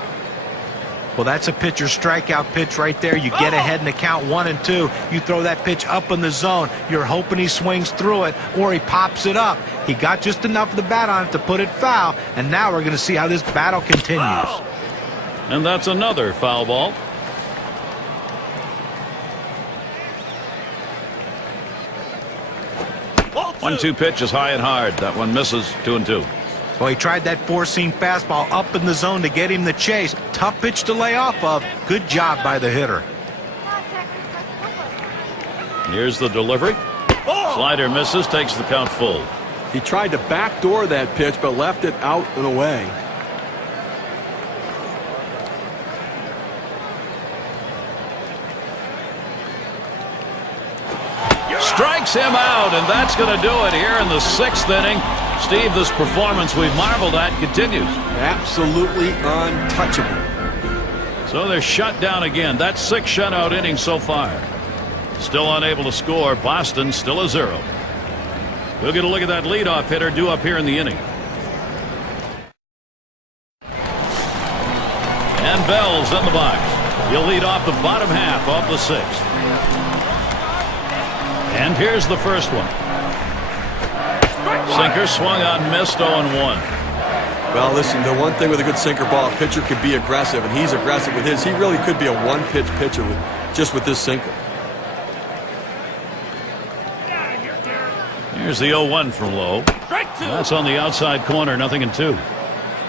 Well, that's a pitcher's strikeout pitch right there. You get ahead in the count 1-2. You throw that pitch up in the zone. You're hoping he swings through it or he pops it up. He got just enough of the bat on it to put it foul, and now we're going to see how this battle continues. And that's another foul ball. One-two pitch is high and hard. That one misses. 2-2. Well, he tried that four-seam fastball up in the zone to get him the chase. Tough pitch to lay off of. Good job by the hitter. Here's the delivery. Slider misses, takes the count full. He tried to backdoor that pitch, but left it out and away. Strikes him out, and that's going to do it here in the 6th inning. Steve, this performance we've marveled at continues. Absolutely untouchable. So they're shut down again. That's 6 shutout innings so far. Still unable to score. Boston still a 0. We'll get a look at that leadoff hitter due up here in the inning. And Bell's in the box. He'll lead off the bottom half of the 6th. And here's the first one. Sinker swung on, missed. 0-1. Well, listen, the one thing with a good sinker ball, a pitcher can be aggressive, and he's aggressive with his. He really could be a one-pitch pitcher just with this sinker. Here's the 0-1 from Lowe. That's on the outside corner, 0-2.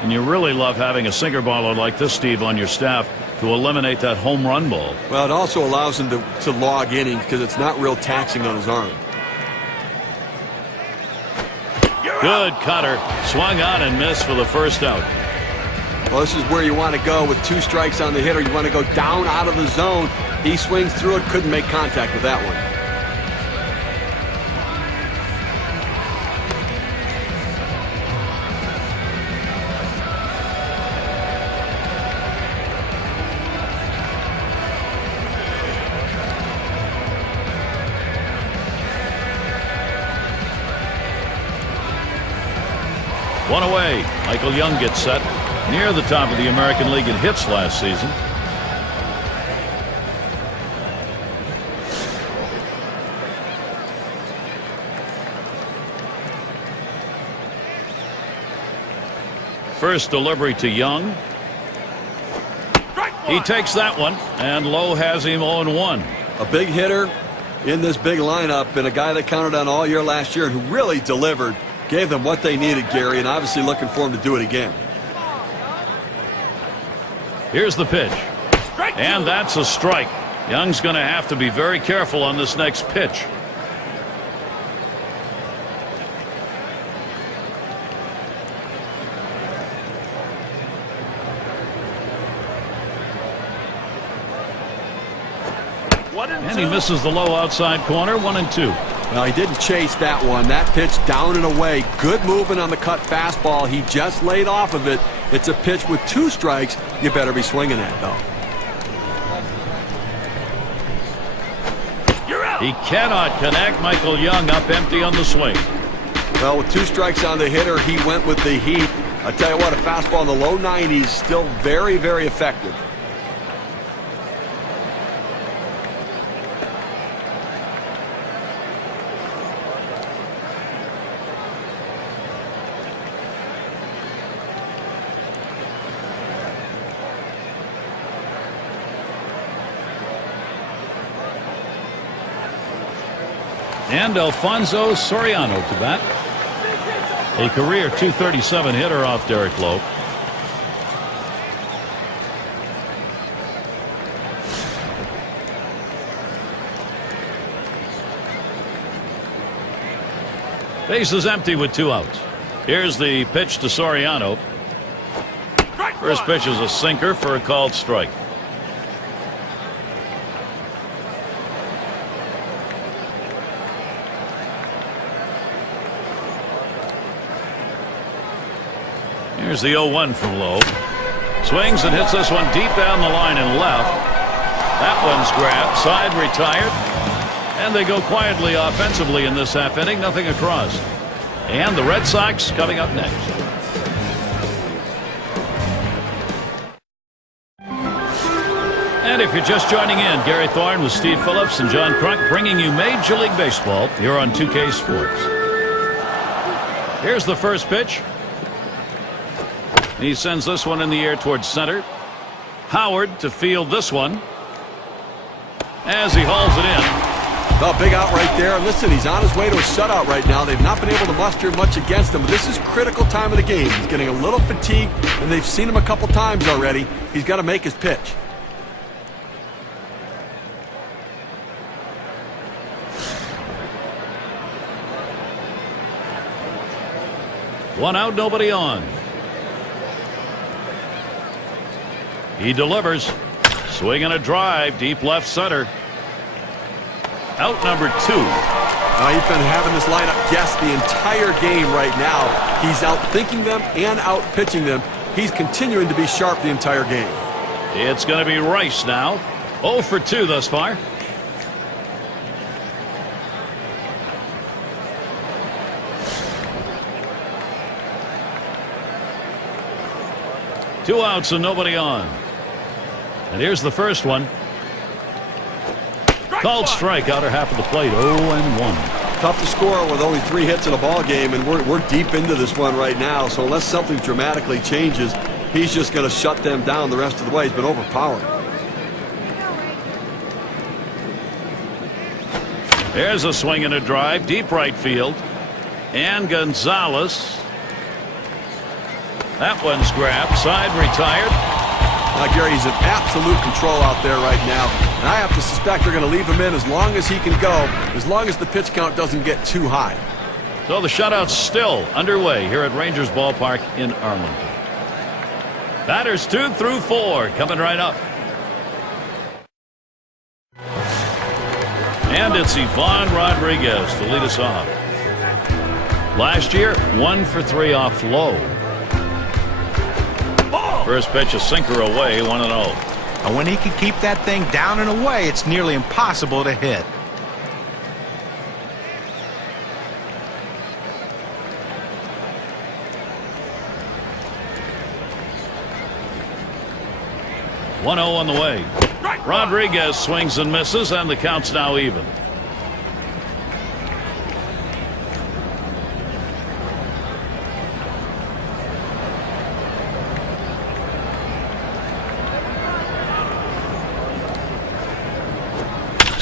And you really love having a sinker baller like this, Steve, on your staff to eliminate that home run ball. Well, it also allows him to log innings because it's not real taxing on his arm. Good cutter. Swung on and missed for the first out. Well, this is where you want to go with 2 strikes on the hitter. You want to go down out of the zone. He swings through it, couldn't make contact with that one. One away. Michael Young gets set near the top of the American League in hits last season. First delivery to Young. He takes that one, and Lowe has him 0-1. A big hitter in this big lineup, and a guy that counted on all year last year and who really delivered, gave them what they needed, Gary, and obviously looking for him to do it again. Here's the pitch, and that's a strike. Young's going to have to be very careful on this next pitch. And he misses the low outside corner, 1-2. Well, he didn't chase that one. That pitch down and away. Good movement on the cut fastball. He just laid off of it. It's a pitch with 2 strikes. You better be swinging at, though. He cannot connect. Michael Young up empty on the swing. Well, with 2 strikes on the hitter, he went with the heat. I tell you what, a fastball in the low 90s, still very, very effective. And Alfonso Soriano to bat. A career .237 hitter off Derek Lowe. Base is empty with 2 outs. Here's the pitch to Soriano. First pitch is a sinker for a called strike. Here's the 0-1 from Lowe. Swings and hits this one deep down the line and left. That one's grabbed. Side retired. And they go quietly offensively in this half inning. Nothing across. And the Red Sox coming up next. And if you're just joining in, Gary Thorne with Steve Phillips and John Kruk bringing you Major League Baseball here on 2K Sports. Here's the first pitch. He sends this one in the air towards center. Howard to field this one as he hauls it in. Well, big out right there. Listen, he's on his way to a shutout right now. They've not been able to muster much against him. But this is critical time of the game. He's getting a little fatigued, and they've seen him a couple times already. He's got to make his pitch. One out, nobody on. He delivers. Swing and a drive. Deep left center. Out number 2. Now, he's been having this lineup guess the entire game right now. He's out thinking them and out pitching them. He's continuing to be sharp the entire game. It's going to be Rice now. 0 for 2 thus far. Two outs and nobody on. And here's the first one. Called strike, outer half of the plate, 0-1. Tough to score with only 3 hits in a ball game, and we're deep into this one right now. So unless something dramatically changes, he's just going to shut them down the rest of the way. He's been overpowering. There's a swing and a drive, deep right field. And Gonzalez. That one's grabbed, side retired. Gary, he's in absolute control out there right now. And I have to suspect they're going to leave him in as long as he can go, as long as the pitch count doesn't get too high. So the shutout's still underway here at Rangers Ballpark in Arlington. Batters 2 through 4 coming right up. And it's Ivan Rodriguez to lead us off. Last year, 1 for 3 off Lowe. First pitch, a sinker away, 1-0. And when he can keep that thing down and away, it's nearly impossible to hit. One 0 on the way. Rodriguez swings and misses, and the count's now even.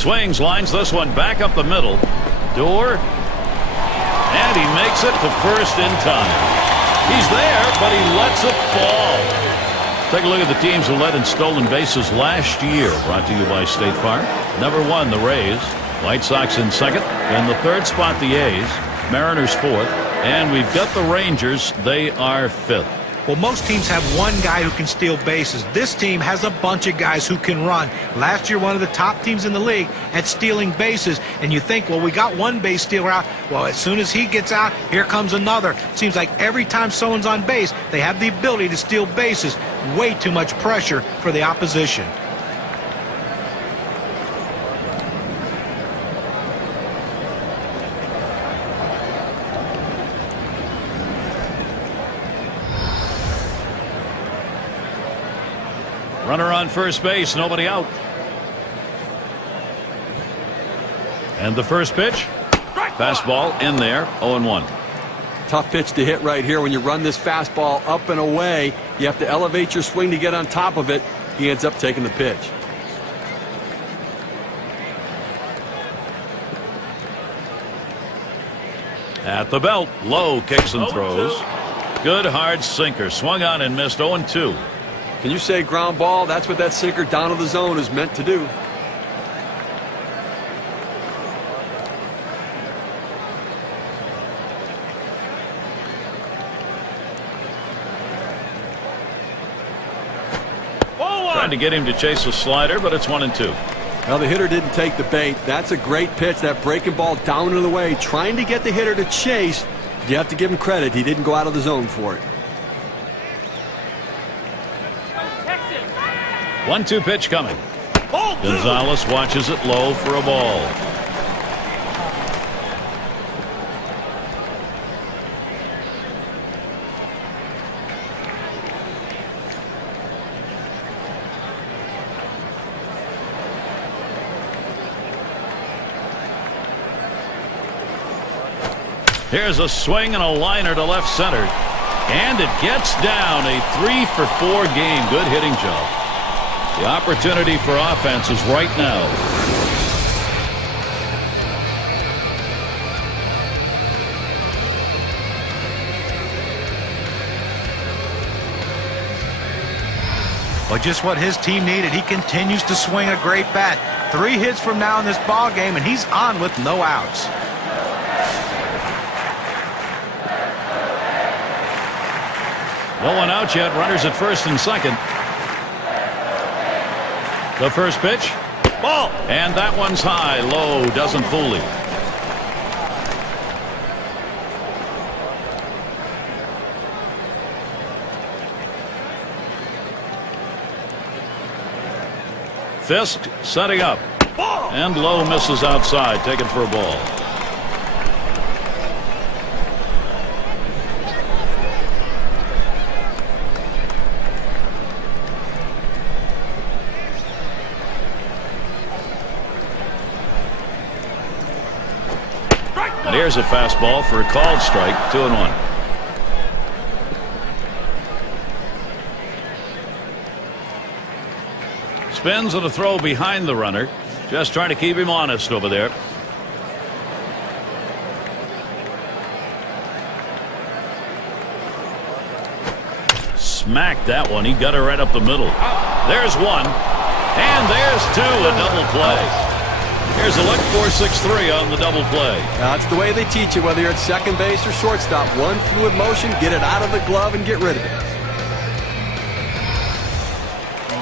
swings, lines this one back up the middle. Door. And he makes it to first in time. He's there, but he lets it fall. Take a look at the teams who led in stolen bases last year. Brought to you by State Farm. Number 1, the Rays. White Sox in second. In the third spot, the A's. Mariners fourth. And we've got the Rangers. They are fifth. Well, most teams have one guy who can steal bases. This team has a bunch of guys who can run. Last year, one of the top teams in the league at stealing bases. And you think, well, we got one base stealer out. Well, as soon as he gets out, here comes another. Seems like every time someone's on base, they have the ability to steal bases. Way too much pressure for the opposition. Runner on first base, nobody out. And the first pitch. Fastball in there, 0-1. Tough pitch to hit right here. When you run this fastball up and away, you have to elevate your swing to get on top of it. He ends up taking the pitch. At the belt, Lowe kicks and throws. Good hard sinker, swung on and missed, 0-2. Can you say ground ball? That's what that sinker down to the zone is meant to do. Trying to get him to chase a slider, but it's 1-2. Well, the hitter didn't take the bait. That's a great pitch. That breaking ball down and away, trying to get the hitter to chase. You have to give him credit. He didn't go out of the zone for it. 1-2 pitch coming. Gonzalez watches it low for a ball. Here's a swing and a liner to left center. And it gets down. A 3-for-4 game. Good hitting job. The opportunity for offense is right now. But just what his team needed. He continues to swing a great bat. 3 hits from now in this ball game, and he's on with no outs. No one out yet. Runners at first and second. The first pitch. Ball. And that one's high. Low. Doesn't fool him. Fisk setting up. And Low misses outside. Taken for a ball. And here's a fastball for a called strike. 2-1. Spins and a throw behind the runner. Just trying to keep him honest over there. Smacked that one. He got her right up the middle. There's one. And there's two. A double play. Here's a look, 4-6-3 on the double play. That's the way they teach you, whether you're at second base or shortstop. One fluid motion, get it out of the glove and get rid of it.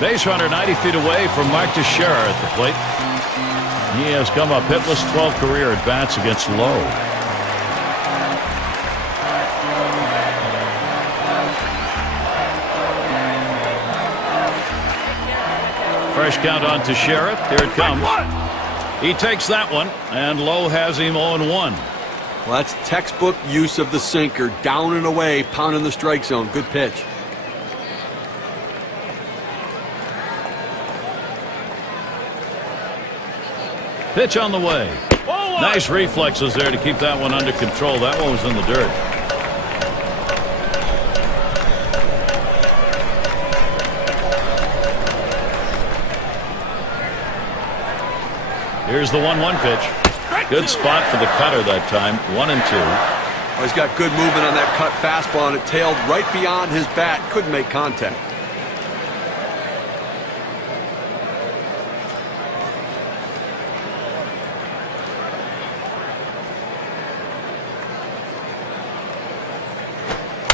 Base runner 90 feet away from Mark Teixeira at the plate. He has come up hitless 12 career at bats against Lowe. Fresh count on Teixeira. Here it comes. He takes that one, and Lowe has him 0-1. Well, that's textbook use of the sinker. Down and away, pounding the strike zone. Good pitch. Pitch on the way. Nice reflexes there to keep that one under control. That one was in the dirt. Here's the 1-1 pitch. Good spot for the cutter that time. 1-2. Oh, he's got good movement on that cut fastball, and it tailed right beyond his bat. Couldn't make contact.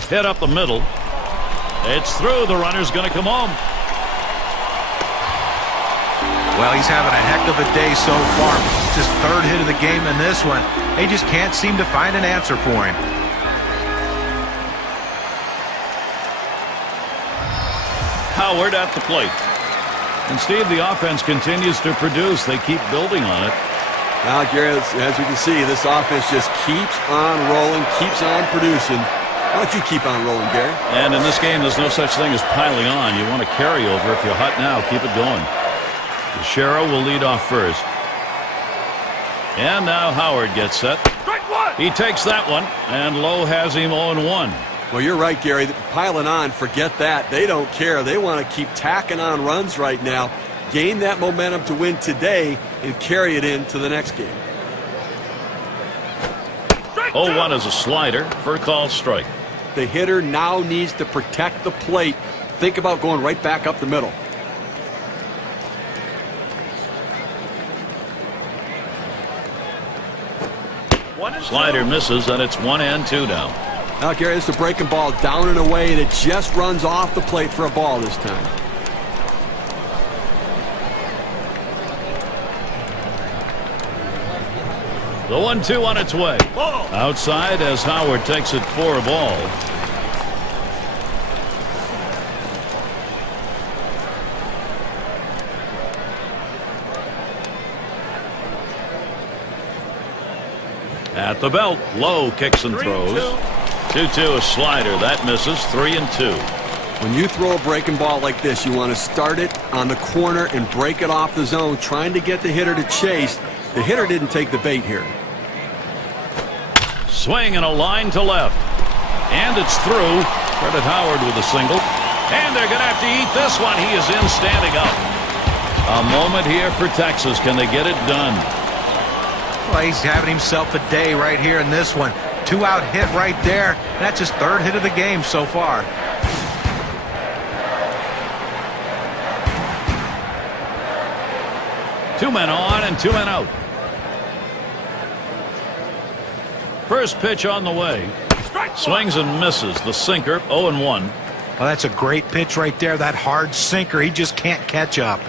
Hit up the middle. It's through. The runner's going to come home. Well, he's having a heck of a day so far. Just third hit of the game in this one. They just can't seem to find an answer for him. Howard at the plate. And Steve, the offense continues to produce. They keep building on it. Now, Gary, as we can see, this offense just keeps on rolling, keeps on producing. Why don't you keep on rolling, Gary? And in this game, there's no such thing as piling on. You want to carry over. If you're hot now, keep it going. Shero will lead off first. And now Howard gets set. He takes that one, and Lowe has him 0-1. Well, you're right, Gary. Piling on, forget that. They don't care. They want to keep tacking on runs right now, gain that momentum to win today, and carry it into the next game. 0-1 is a slider for a called strike. The hitter now needs to protect the plate. Think about going right back up the middle. Slider misses, and it's 1-2 now. Now, Gary, this is a breaking ball down and away, and it just runs off the plate for a ball this time. The 1-2 on its way. Outside as Howard takes it for a ball. At the belt, Lowe kicks and throws. 2-2 a slider. That misses. 3-2. When you throw a breaking ball like this, you want to start it on the corner and break it off the zone, trying to get the hitter to chase. The hitter didn't take the bait here. Swing and a line to left. And it's through. Credit Howard with a single. And they're going to have to eat this one. He is in standing up. A moment here for Texas. Can they get it done? Well, he's having himself a day right here in this one. 2-out hit right there. That's his third hit of the game so far. Two men on and 2 men out. First pitch on the way. Swings and misses. The sinker, 0-1. Well, that's a great pitch right there. That hard sinker. He just can't catch up.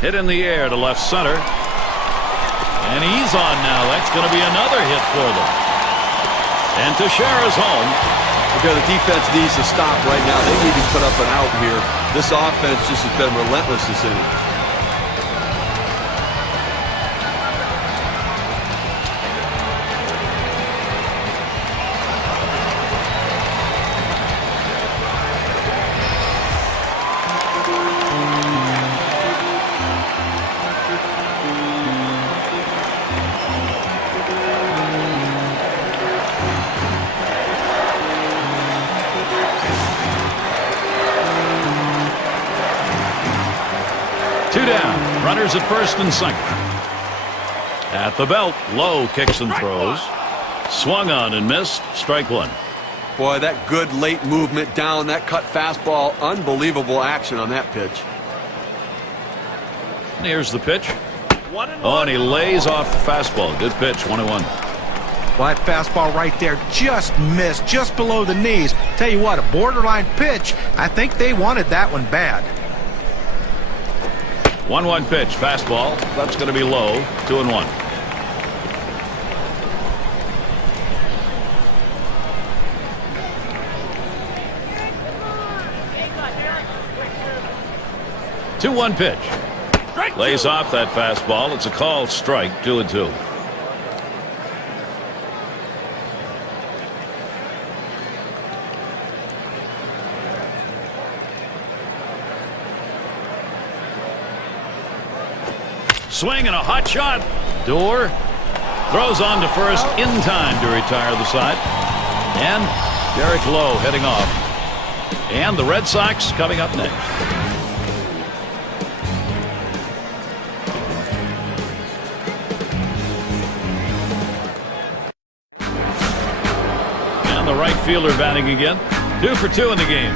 Hit in the air to left center. And he's on now. That's going to be another hit for them. And Teixeira's home. Okay, the defense needs to stop right now. They need to put up an out here. This offense just has been relentless this inning. Runners at first and second. At the belt, Lowe kicks and throws. Swung on and missed. Strike one. Boy, that good late movement down, that cut fastball, unbelievable action on that pitch. And here's the pitch. Oh, and he lays off the fastball. Good pitch, 1-1. Well, that fastball right there just missed, just below the knees. Tell you what, a borderline pitch. I think they wanted that one bad. 1-1 pitch, fastball. That's going to be low. 2-1. Two-one pitch. Lays off that fastball. It's a called strike. 2-2. Swing and a hot shot. Door. Throws on to first in time to retire the side. And Derek Lowe heading off. And the Red Sox coming up next. And the right fielder batting again. 2 for 2 in the game.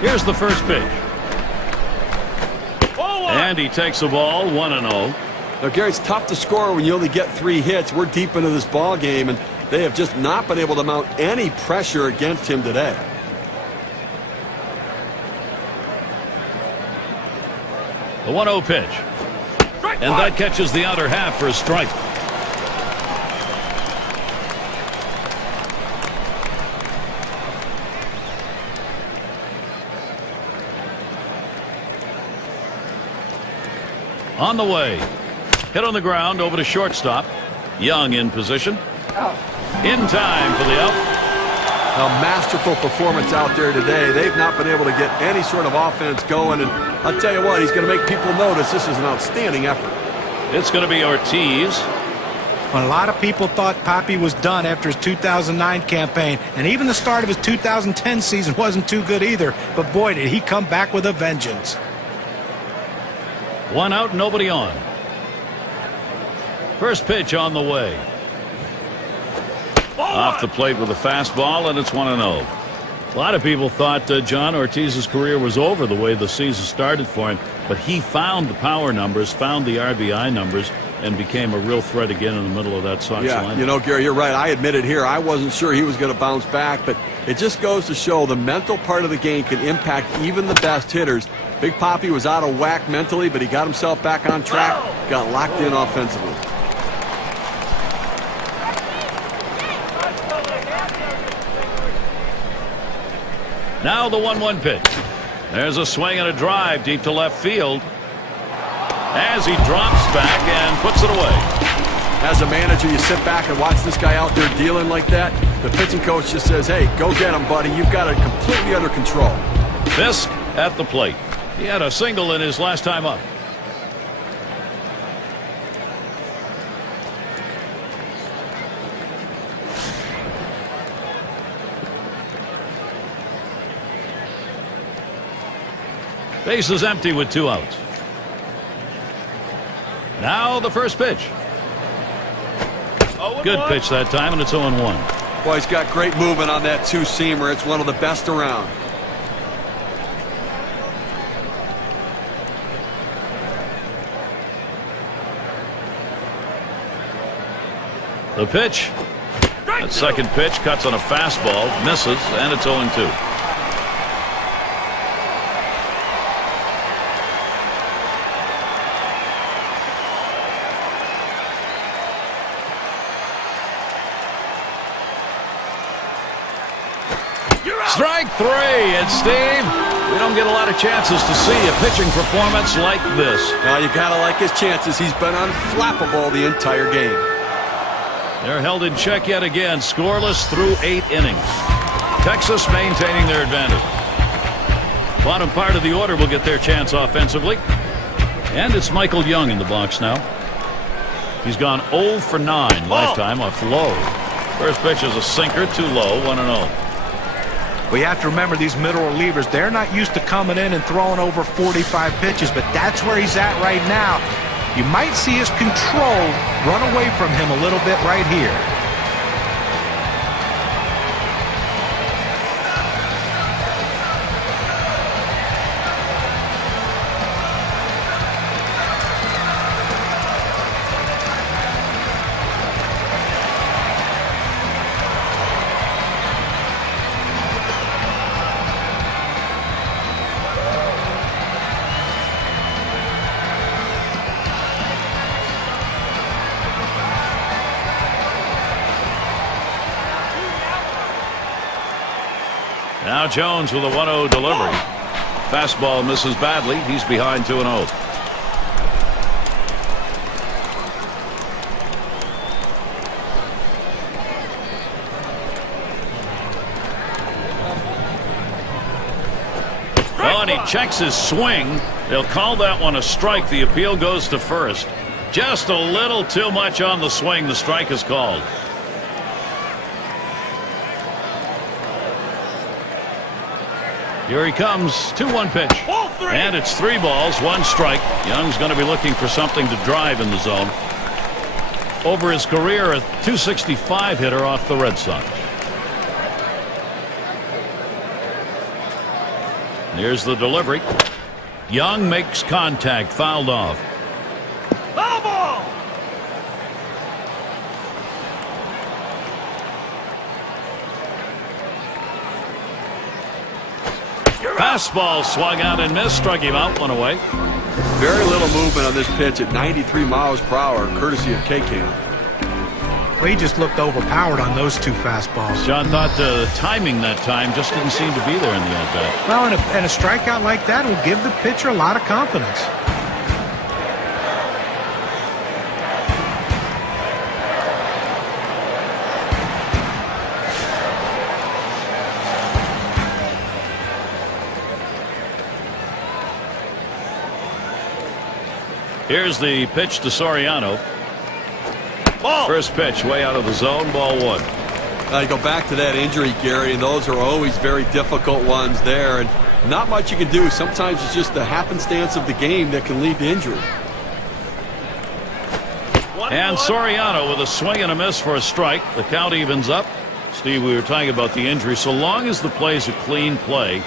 Here's the first pitch. And he takes the ball 1-0. Now, Gary, it's tough to score when you only get 3 hits. We're deep into this ball game, and they have just not been able to mount any pressure against him today. The 1-0 pitch. And that catches the outer half for a strike. On the way. Hit on the ground over to shortstop. Young in position. In time for the out. A masterful performance out there today. They've not been able to get any sort of offense going, and I'll tell you what, he's going to make people notice this is an outstanding effort. It's going to be Ortiz. Well, a lot of people thought Papi was done after his 2009 campaign, and even the start of his 2010 season wasn't too good either, but boy, did he come back with a vengeance. 1 out, nobody on. First pitch on the way. Off the plate with a fastball, and it's 1-0. A lot of people thought John Ortiz's career was over the way the season started for him, but he found the power numbers, found the RBI numbers, and became a real threat again in the middle of that Sox line. You know, Gary, you're right. I admit it here. I wasn't sure he was going to bounce back, but it just goes to show the mental part of the game can impact even the best hitters. Big Papi was out of whack mentally, but he got himself back on track, got locked in offensively. Now the 1-1 pitch. There's a swing and a drive deep to left field as he drops back and puts it away. As a manager, you sit back and watch this guy out there dealing like that. The pitching coach just says, hey, go get him, buddy. You've got it completely under control. Fisk at the plate. He had a single in his last time up. Base is empty with 2 outs. Now the first pitch. Good pitch that time, and it's 0-1. Boy, he's got great movement on that 2-seamer. It's one of the best around. The pitch. That second pitch cuts on a fastball, misses, and it's 0-2. Strike 3, and Steve, we don't get a lot of chances to see a pitching performance like this. Now you gotta like his chances. He's been unflappable the entire game. They're held in check yet again, scoreless through 8 innings. Texas maintaining their advantage. Bottom part of the order will get their chance offensively. And it's Michael Young in the box now. He's gone 0 for 9 lifetime off low. First pitch is a sinker, too low, 1-0. We have to remember these middle relievers, they're not used to coming in and throwing over 45 pitches, but that's where he's at right now. You might see his control run away from him a little bit right here. Now Jones with a 1-0 delivery. Fastball misses badly. He's behind 2-0. when he checks his swing, they'll call that one a strike. The appeal goes to first. Just a little too much on the swing. The strike is called. Here he comes. 2-1 pitch. And it's 3 balls, 1 strike. Young's going to be looking for something to drive in the zone. Over his career, a .265 hitter off the Red Sox. Here's the delivery. Young makes contact, fouled off. Foul ball! Fastball swung out and missed, struck him out, 1 away. Very little movement on this pitch at 93 miles per hour, courtesy of K-Cam. Well, he just looked overpowered on those 2 fastballs. John thought the timing that time just didn't seem to be there in the at-bat. Well, and a strikeout like that will give the pitcher a lot of confidence. Here's the pitch to Soriano. Ball. First pitch way out of the zone, ball 1. You go back to that injury, Gary, and those are always very difficult ones there, and not much you can do. Sometimes it's just the happenstance of the game that can lead to injury. And Soriano with a swing and a miss for a strike. The count evens up. Steve, we were talking about the injury. So long as the play's a clean play,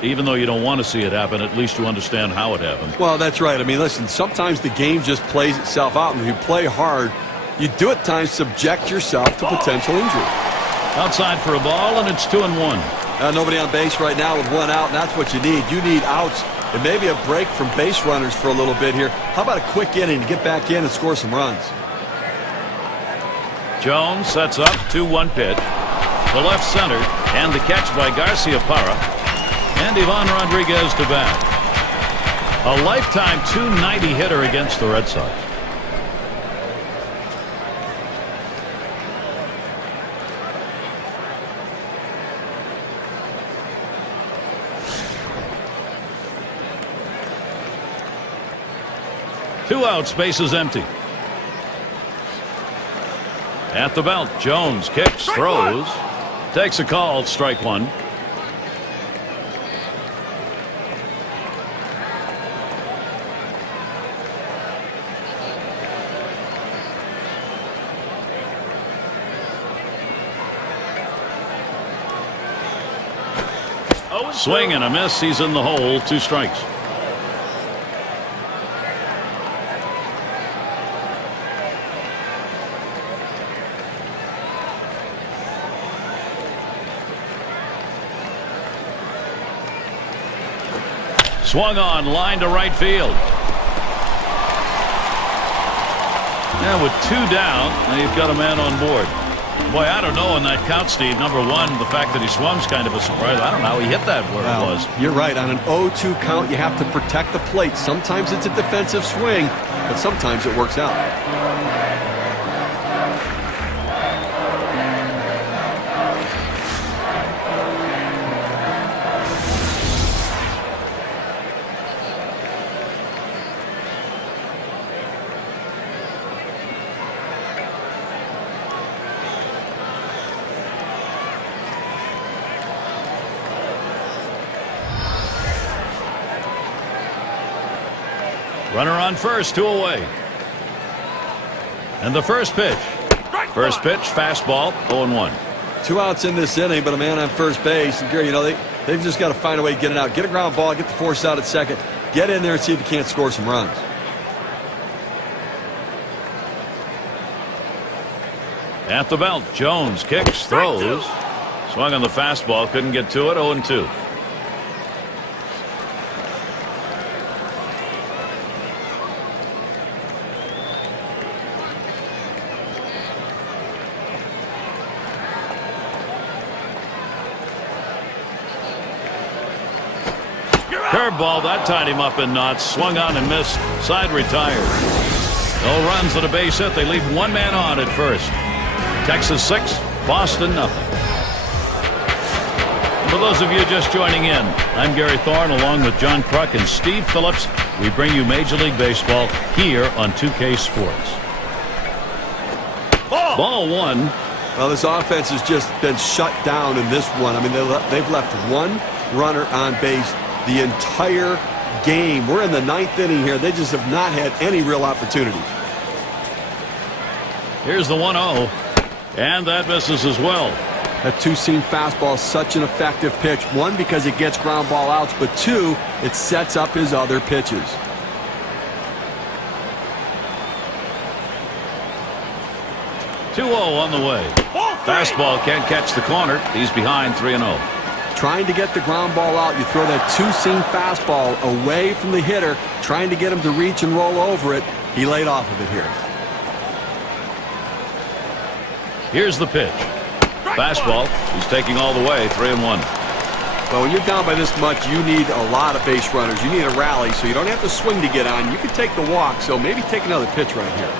even though you don't want to see it happen, at least you understand how it happened. Well, that's right. I mean, listen, sometimes the game just plays itself out, and if you play hard, you do at times subject yourself to potential injury. Outside for a ball, and it's 2-1. Nobody on base right now with 1 out, and that's what you need. You need outs and maybe a break from base runners for a little bit here. How about a quick inning to get back in and score some runs? Jones sets up, 2-1 pitch. The left center, and the catch by Garcia Parra. And Ivan Rodriguez to bat. A lifetime .290 hitter against the Red Sox. Two outs, bases empty. At the belt, Jones kicks, throws, takes a call, strike 1. Swing and a miss. He's in the hole. 2 strikes. Swung on, line to right field. And with 2 down, now you've got a man on board. Boy, I don't know in that count, Steve. Number 1, the fact that he swung's kind of a surprise. I don't know how he hit that where it was. You're right. On an 0-2 count, you have to protect the plate. Sometimes it's a defensive swing, but sometimes it works out. Runner on first, 2 away. And the first pitch. First pitch, fastball, 0-1. 2 outs in this inning, but a man on first base. And Gary, you know, they've just got to find a way to get it out. Get a ground ball, get the force out at second. Get in there and see if you can't score some runs. At the belt, Jones kicks, throws. Swung on the fastball, couldn't get to it, 0-2. Curveball, that tied him up in knots. Swung on and missed. Side retired. No runs at a base hit. They leave 1 man on at first. Texas 6, Boston nothing. For those of you just joining in, I'm Gary Thorne along with John Kruk and Steve Phillips. We bring you Major League Baseball here on 2K Sports. Ball one. Well, this offense has just been shut down in this one. I mean, they've left one runner on base the entire game. We're in the 9th inning here. They just have not had any real opportunities. Here's the 1-0. And that misses as well. That two-seam fastball is such an effective pitch. One, because it gets ground ball outs, but two, it sets up his other pitches. On the way. Fastball can't catch the corner. He's behind 3-0. Trying to get the ground ball out, you throw that two-seam fastball away from the hitter, trying to get him to reach and roll over it. He laid off of it here. Here's the pitch. Fastball. He's taking all the way. 3-1. Well, when you're down by this much, you need a lot of base runners. You need a rally, so you don't have to swing to get on. You can take the walk, so maybe take another pitch right here.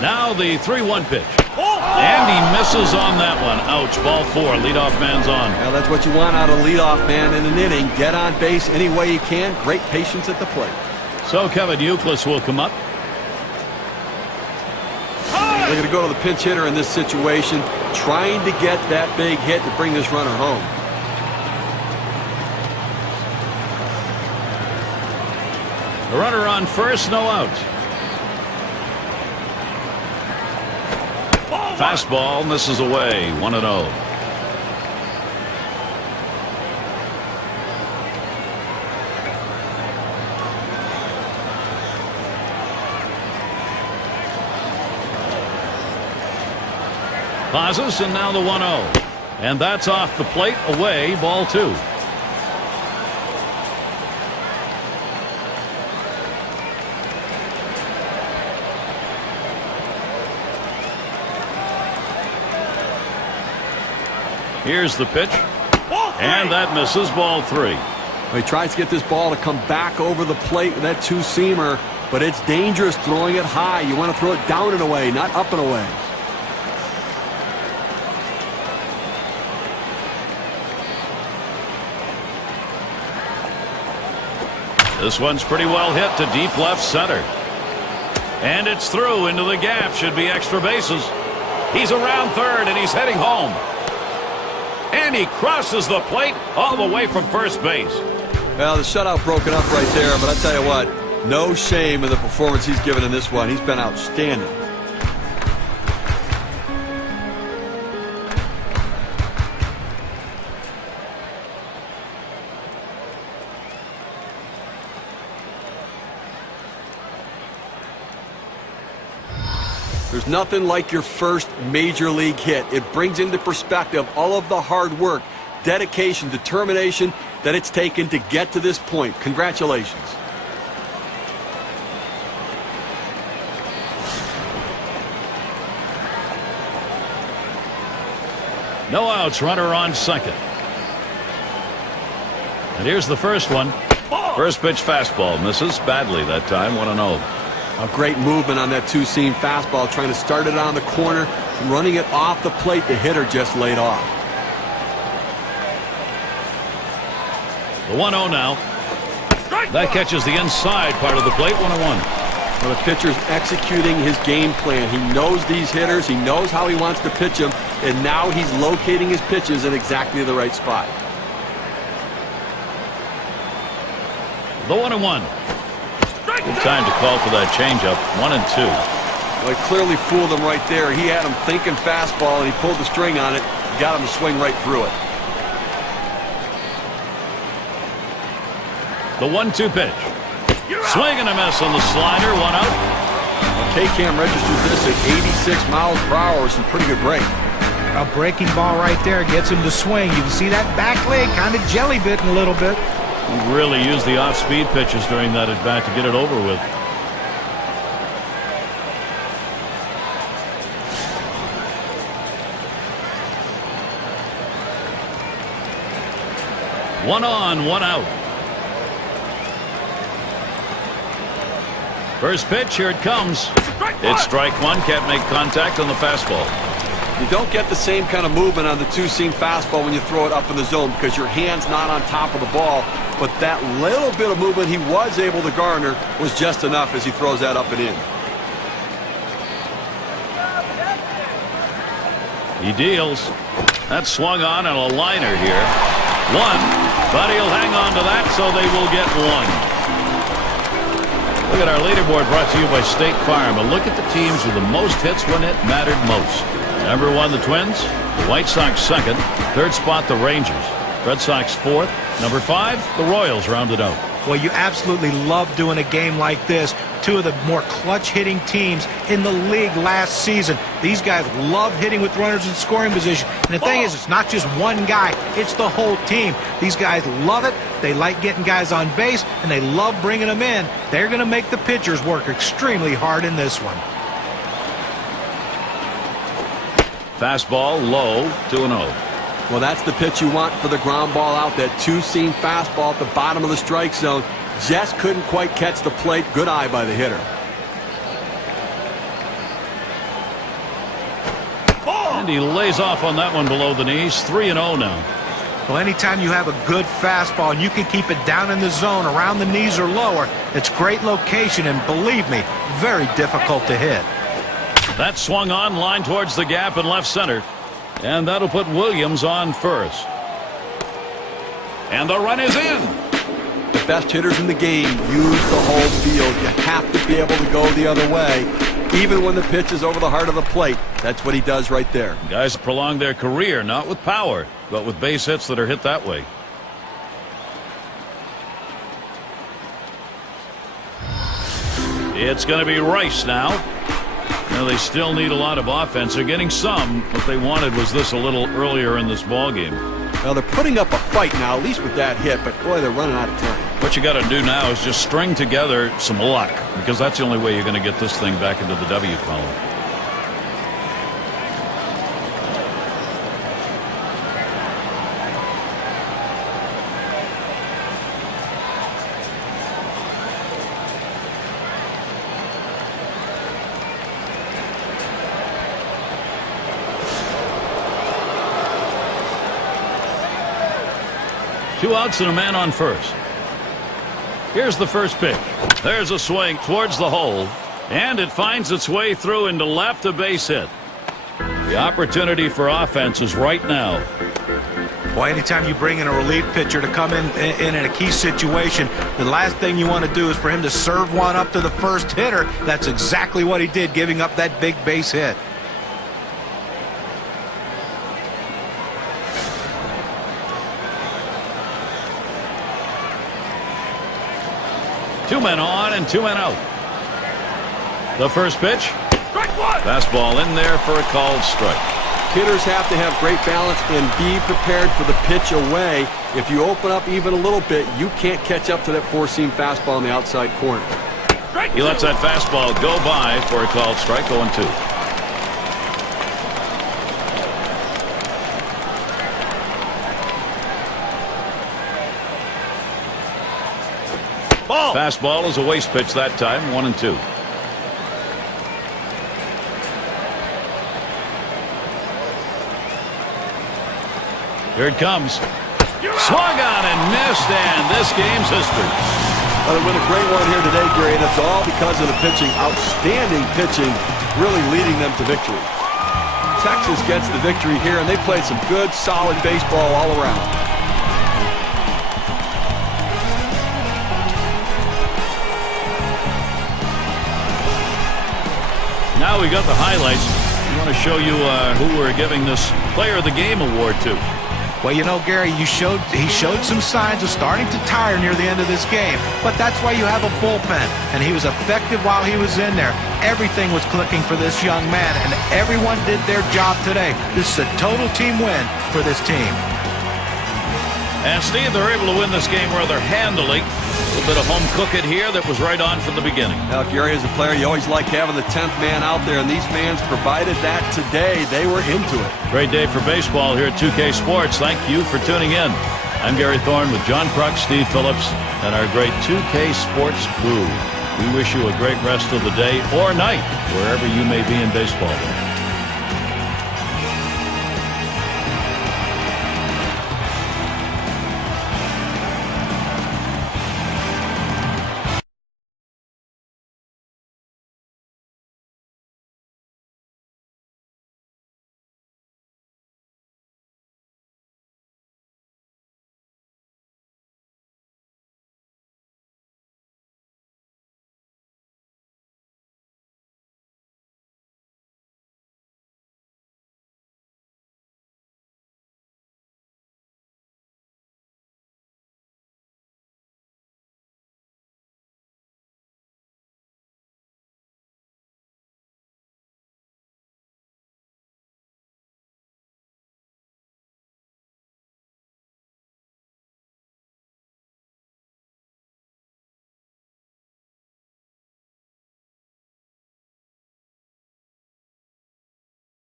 Now the 3-1 pitch. And he misses on that one. Ouch. Ball 4. Leadoff man's on. Well, that's what you want out of a leadoff man in an inning. Get on base any way you can. Great patience at the plate. So Kevin Youkilis will come up. They're going to go to the pinch hitter in this situation, trying to get that big hit to bring this runner home. The runner on first, no out. Fastball misses away. 1-0. Pauses, and now the 1-0. And that's off the plate. Away. Ball 2. Here's the pitch. And that misses. Ball 3. Well, he tries to get this ball to come back over the plate with that two-seamer, but it's dangerous throwing it high. You want to throw it down and away, not up and away. This one's pretty well hit to deep left center. And it's through into the gap. Should be extra bases. He's around third, and he's heading home. And he crosses the plate all the way from first base. Well, the shutout broken up right there, but I tell you what, no shame in the performance he's given in this one. He's been outstanding. There's nothing like your first major league hit. It brings into perspective all of the hard work, dedication, determination that it's taken to get to this point. Congratulations. No outs, runner on second. And here's the first one. First pitch fastball misses badly that time. 1-0. A great movement on that two-seam fastball, trying to start it on the corner, running it off the plate. The hitter just laid off. The 1-0 now. That catches the inside part of the plate. 1-1. Well, the pitcher's executing his game plan. He knows these hitters. He knows how he wants to pitch them, and now he's locating his pitches in exactly the right spot. The 1-1. Good time to call for that changeup. 1-2. Well, he clearly fooled him right there. He had him thinking fastball, and he pulled the string on it. Got him to swing right through it. The 1-2 pitch. Swing and a miss on the slider. 1 out. Well, K-Cam registers this at 86 miles per hour. Some pretty good break. A breaking ball right there gets him to swing. You can see that back leg kind of jelly bitten a little bit. He really used the off-speed pitches during that at-bat to get it over with. One on, 1 out. First pitch, here it comes. It's strike one. Can't make contact on the fastball. You don't get the same kind of movement on the two-seam fastball when you throw it up in the zone because your hand's not on top of the ball. But that little bit of movement he was able to garner was just enough as he throws that up and in. He deals. That's swung on and a liner here. One, but he'll hang on to that, so they will get one. Look at our leaderboard brought to you by State Farm. And look at the teams with the most hits when it mattered most. Number one, the Twins. The White Sox second. Third spot, the Rangers. Red Sox fourth. Number five, the Royals rounded out. Well, you absolutely love doing a game like this. Two of the more clutch hitting teams in the league last season. These guys love hitting with runners in scoring position. And the thing is, it's not just one guy, it's the whole team. These guys love it. They like getting guys on base, and they love bringing them in. They're going to make the pitchers work extremely hard in this one. Fastball low, 2-0. Well, that's the pitch you want for the ground ball out. That two-seam fastball at the bottom of the strike zone. Just couldn't quite catch the plate. Good eye by the hitter. And he lays off on that one below the knees. 3-0 now. Well, anytime you have a good fastball and you can keep it down in the zone around the knees or lower, it's great location and, believe me, very difficult to hit. That swung on, line towards the gap in left center. And that'll put Williams on first. And the run is in. The best hitters in the game use the whole field. You have to be able to go the other way, even when the pitch is over the heart of the plate. That's what he does right there. Guys prolong their career, not with power, but with base hits that are hit that way. It's going to be Rice now. Now they still need a lot of offense. They're getting some. What they wanted was this a little earlier in this ball game. Well, they're putting up a fight now, at least with that hit, but boy, they're running out of time. What you got to do now is just string together some luck, because that's the only way you're going to get this thing back into the W column. Two outs and a man on first. Here's the first pitch. There's a swing towards the hole, and it finds its way through into left, a base hit. The opportunity for offense is right now. Boy, anytime you bring in a relief pitcher to come in a key situation, the last thing you want to do is for him to serve one up to the first hitter. That's exactly what he did, giving up that big base hit. Two men on and two men out. The first pitch. Fastball in there for a called strike. Hitters have to have great balance and be prepared for the pitch away. If you open up even a little bit, you can't catch up to that four-seam fastball in the outside corner. He lets that fastball go by for a called strike. 0-2. Fastball is a waste pitch that time. 1-2. Here it comes. Swung on and missed, and this game's history. Well, they win a great one here today, Gary, and it's all because of the pitching. Outstanding pitching, really leading them to victory. Texas gets the victory here, and they played some good, solid baseball all around. Now we got the highlights. We want to show you who we're giving this Player of the Game award to. Well, you know, Gary, he showed some signs of starting to tire near the end of this game, but that's why you have a bullpen, and he was effective while he was in there. Everything was clicking for this young man, and everyone did their job today. This is a total team win for this team. And Steve, they're able to win this game rather handily. A little bit of home cooking here that was right on from the beginning. Now, Gary, as a player, you always like having the 10th man out there, and these fans provided that today. They were into it. Great day for baseball here at 2K Sports. Thank you for tuning in. I'm Gary Thorne with John Kruk, Steve Phillips, and our great 2K Sports crew. We wish you a great rest of the day or night, wherever you may be in baseball.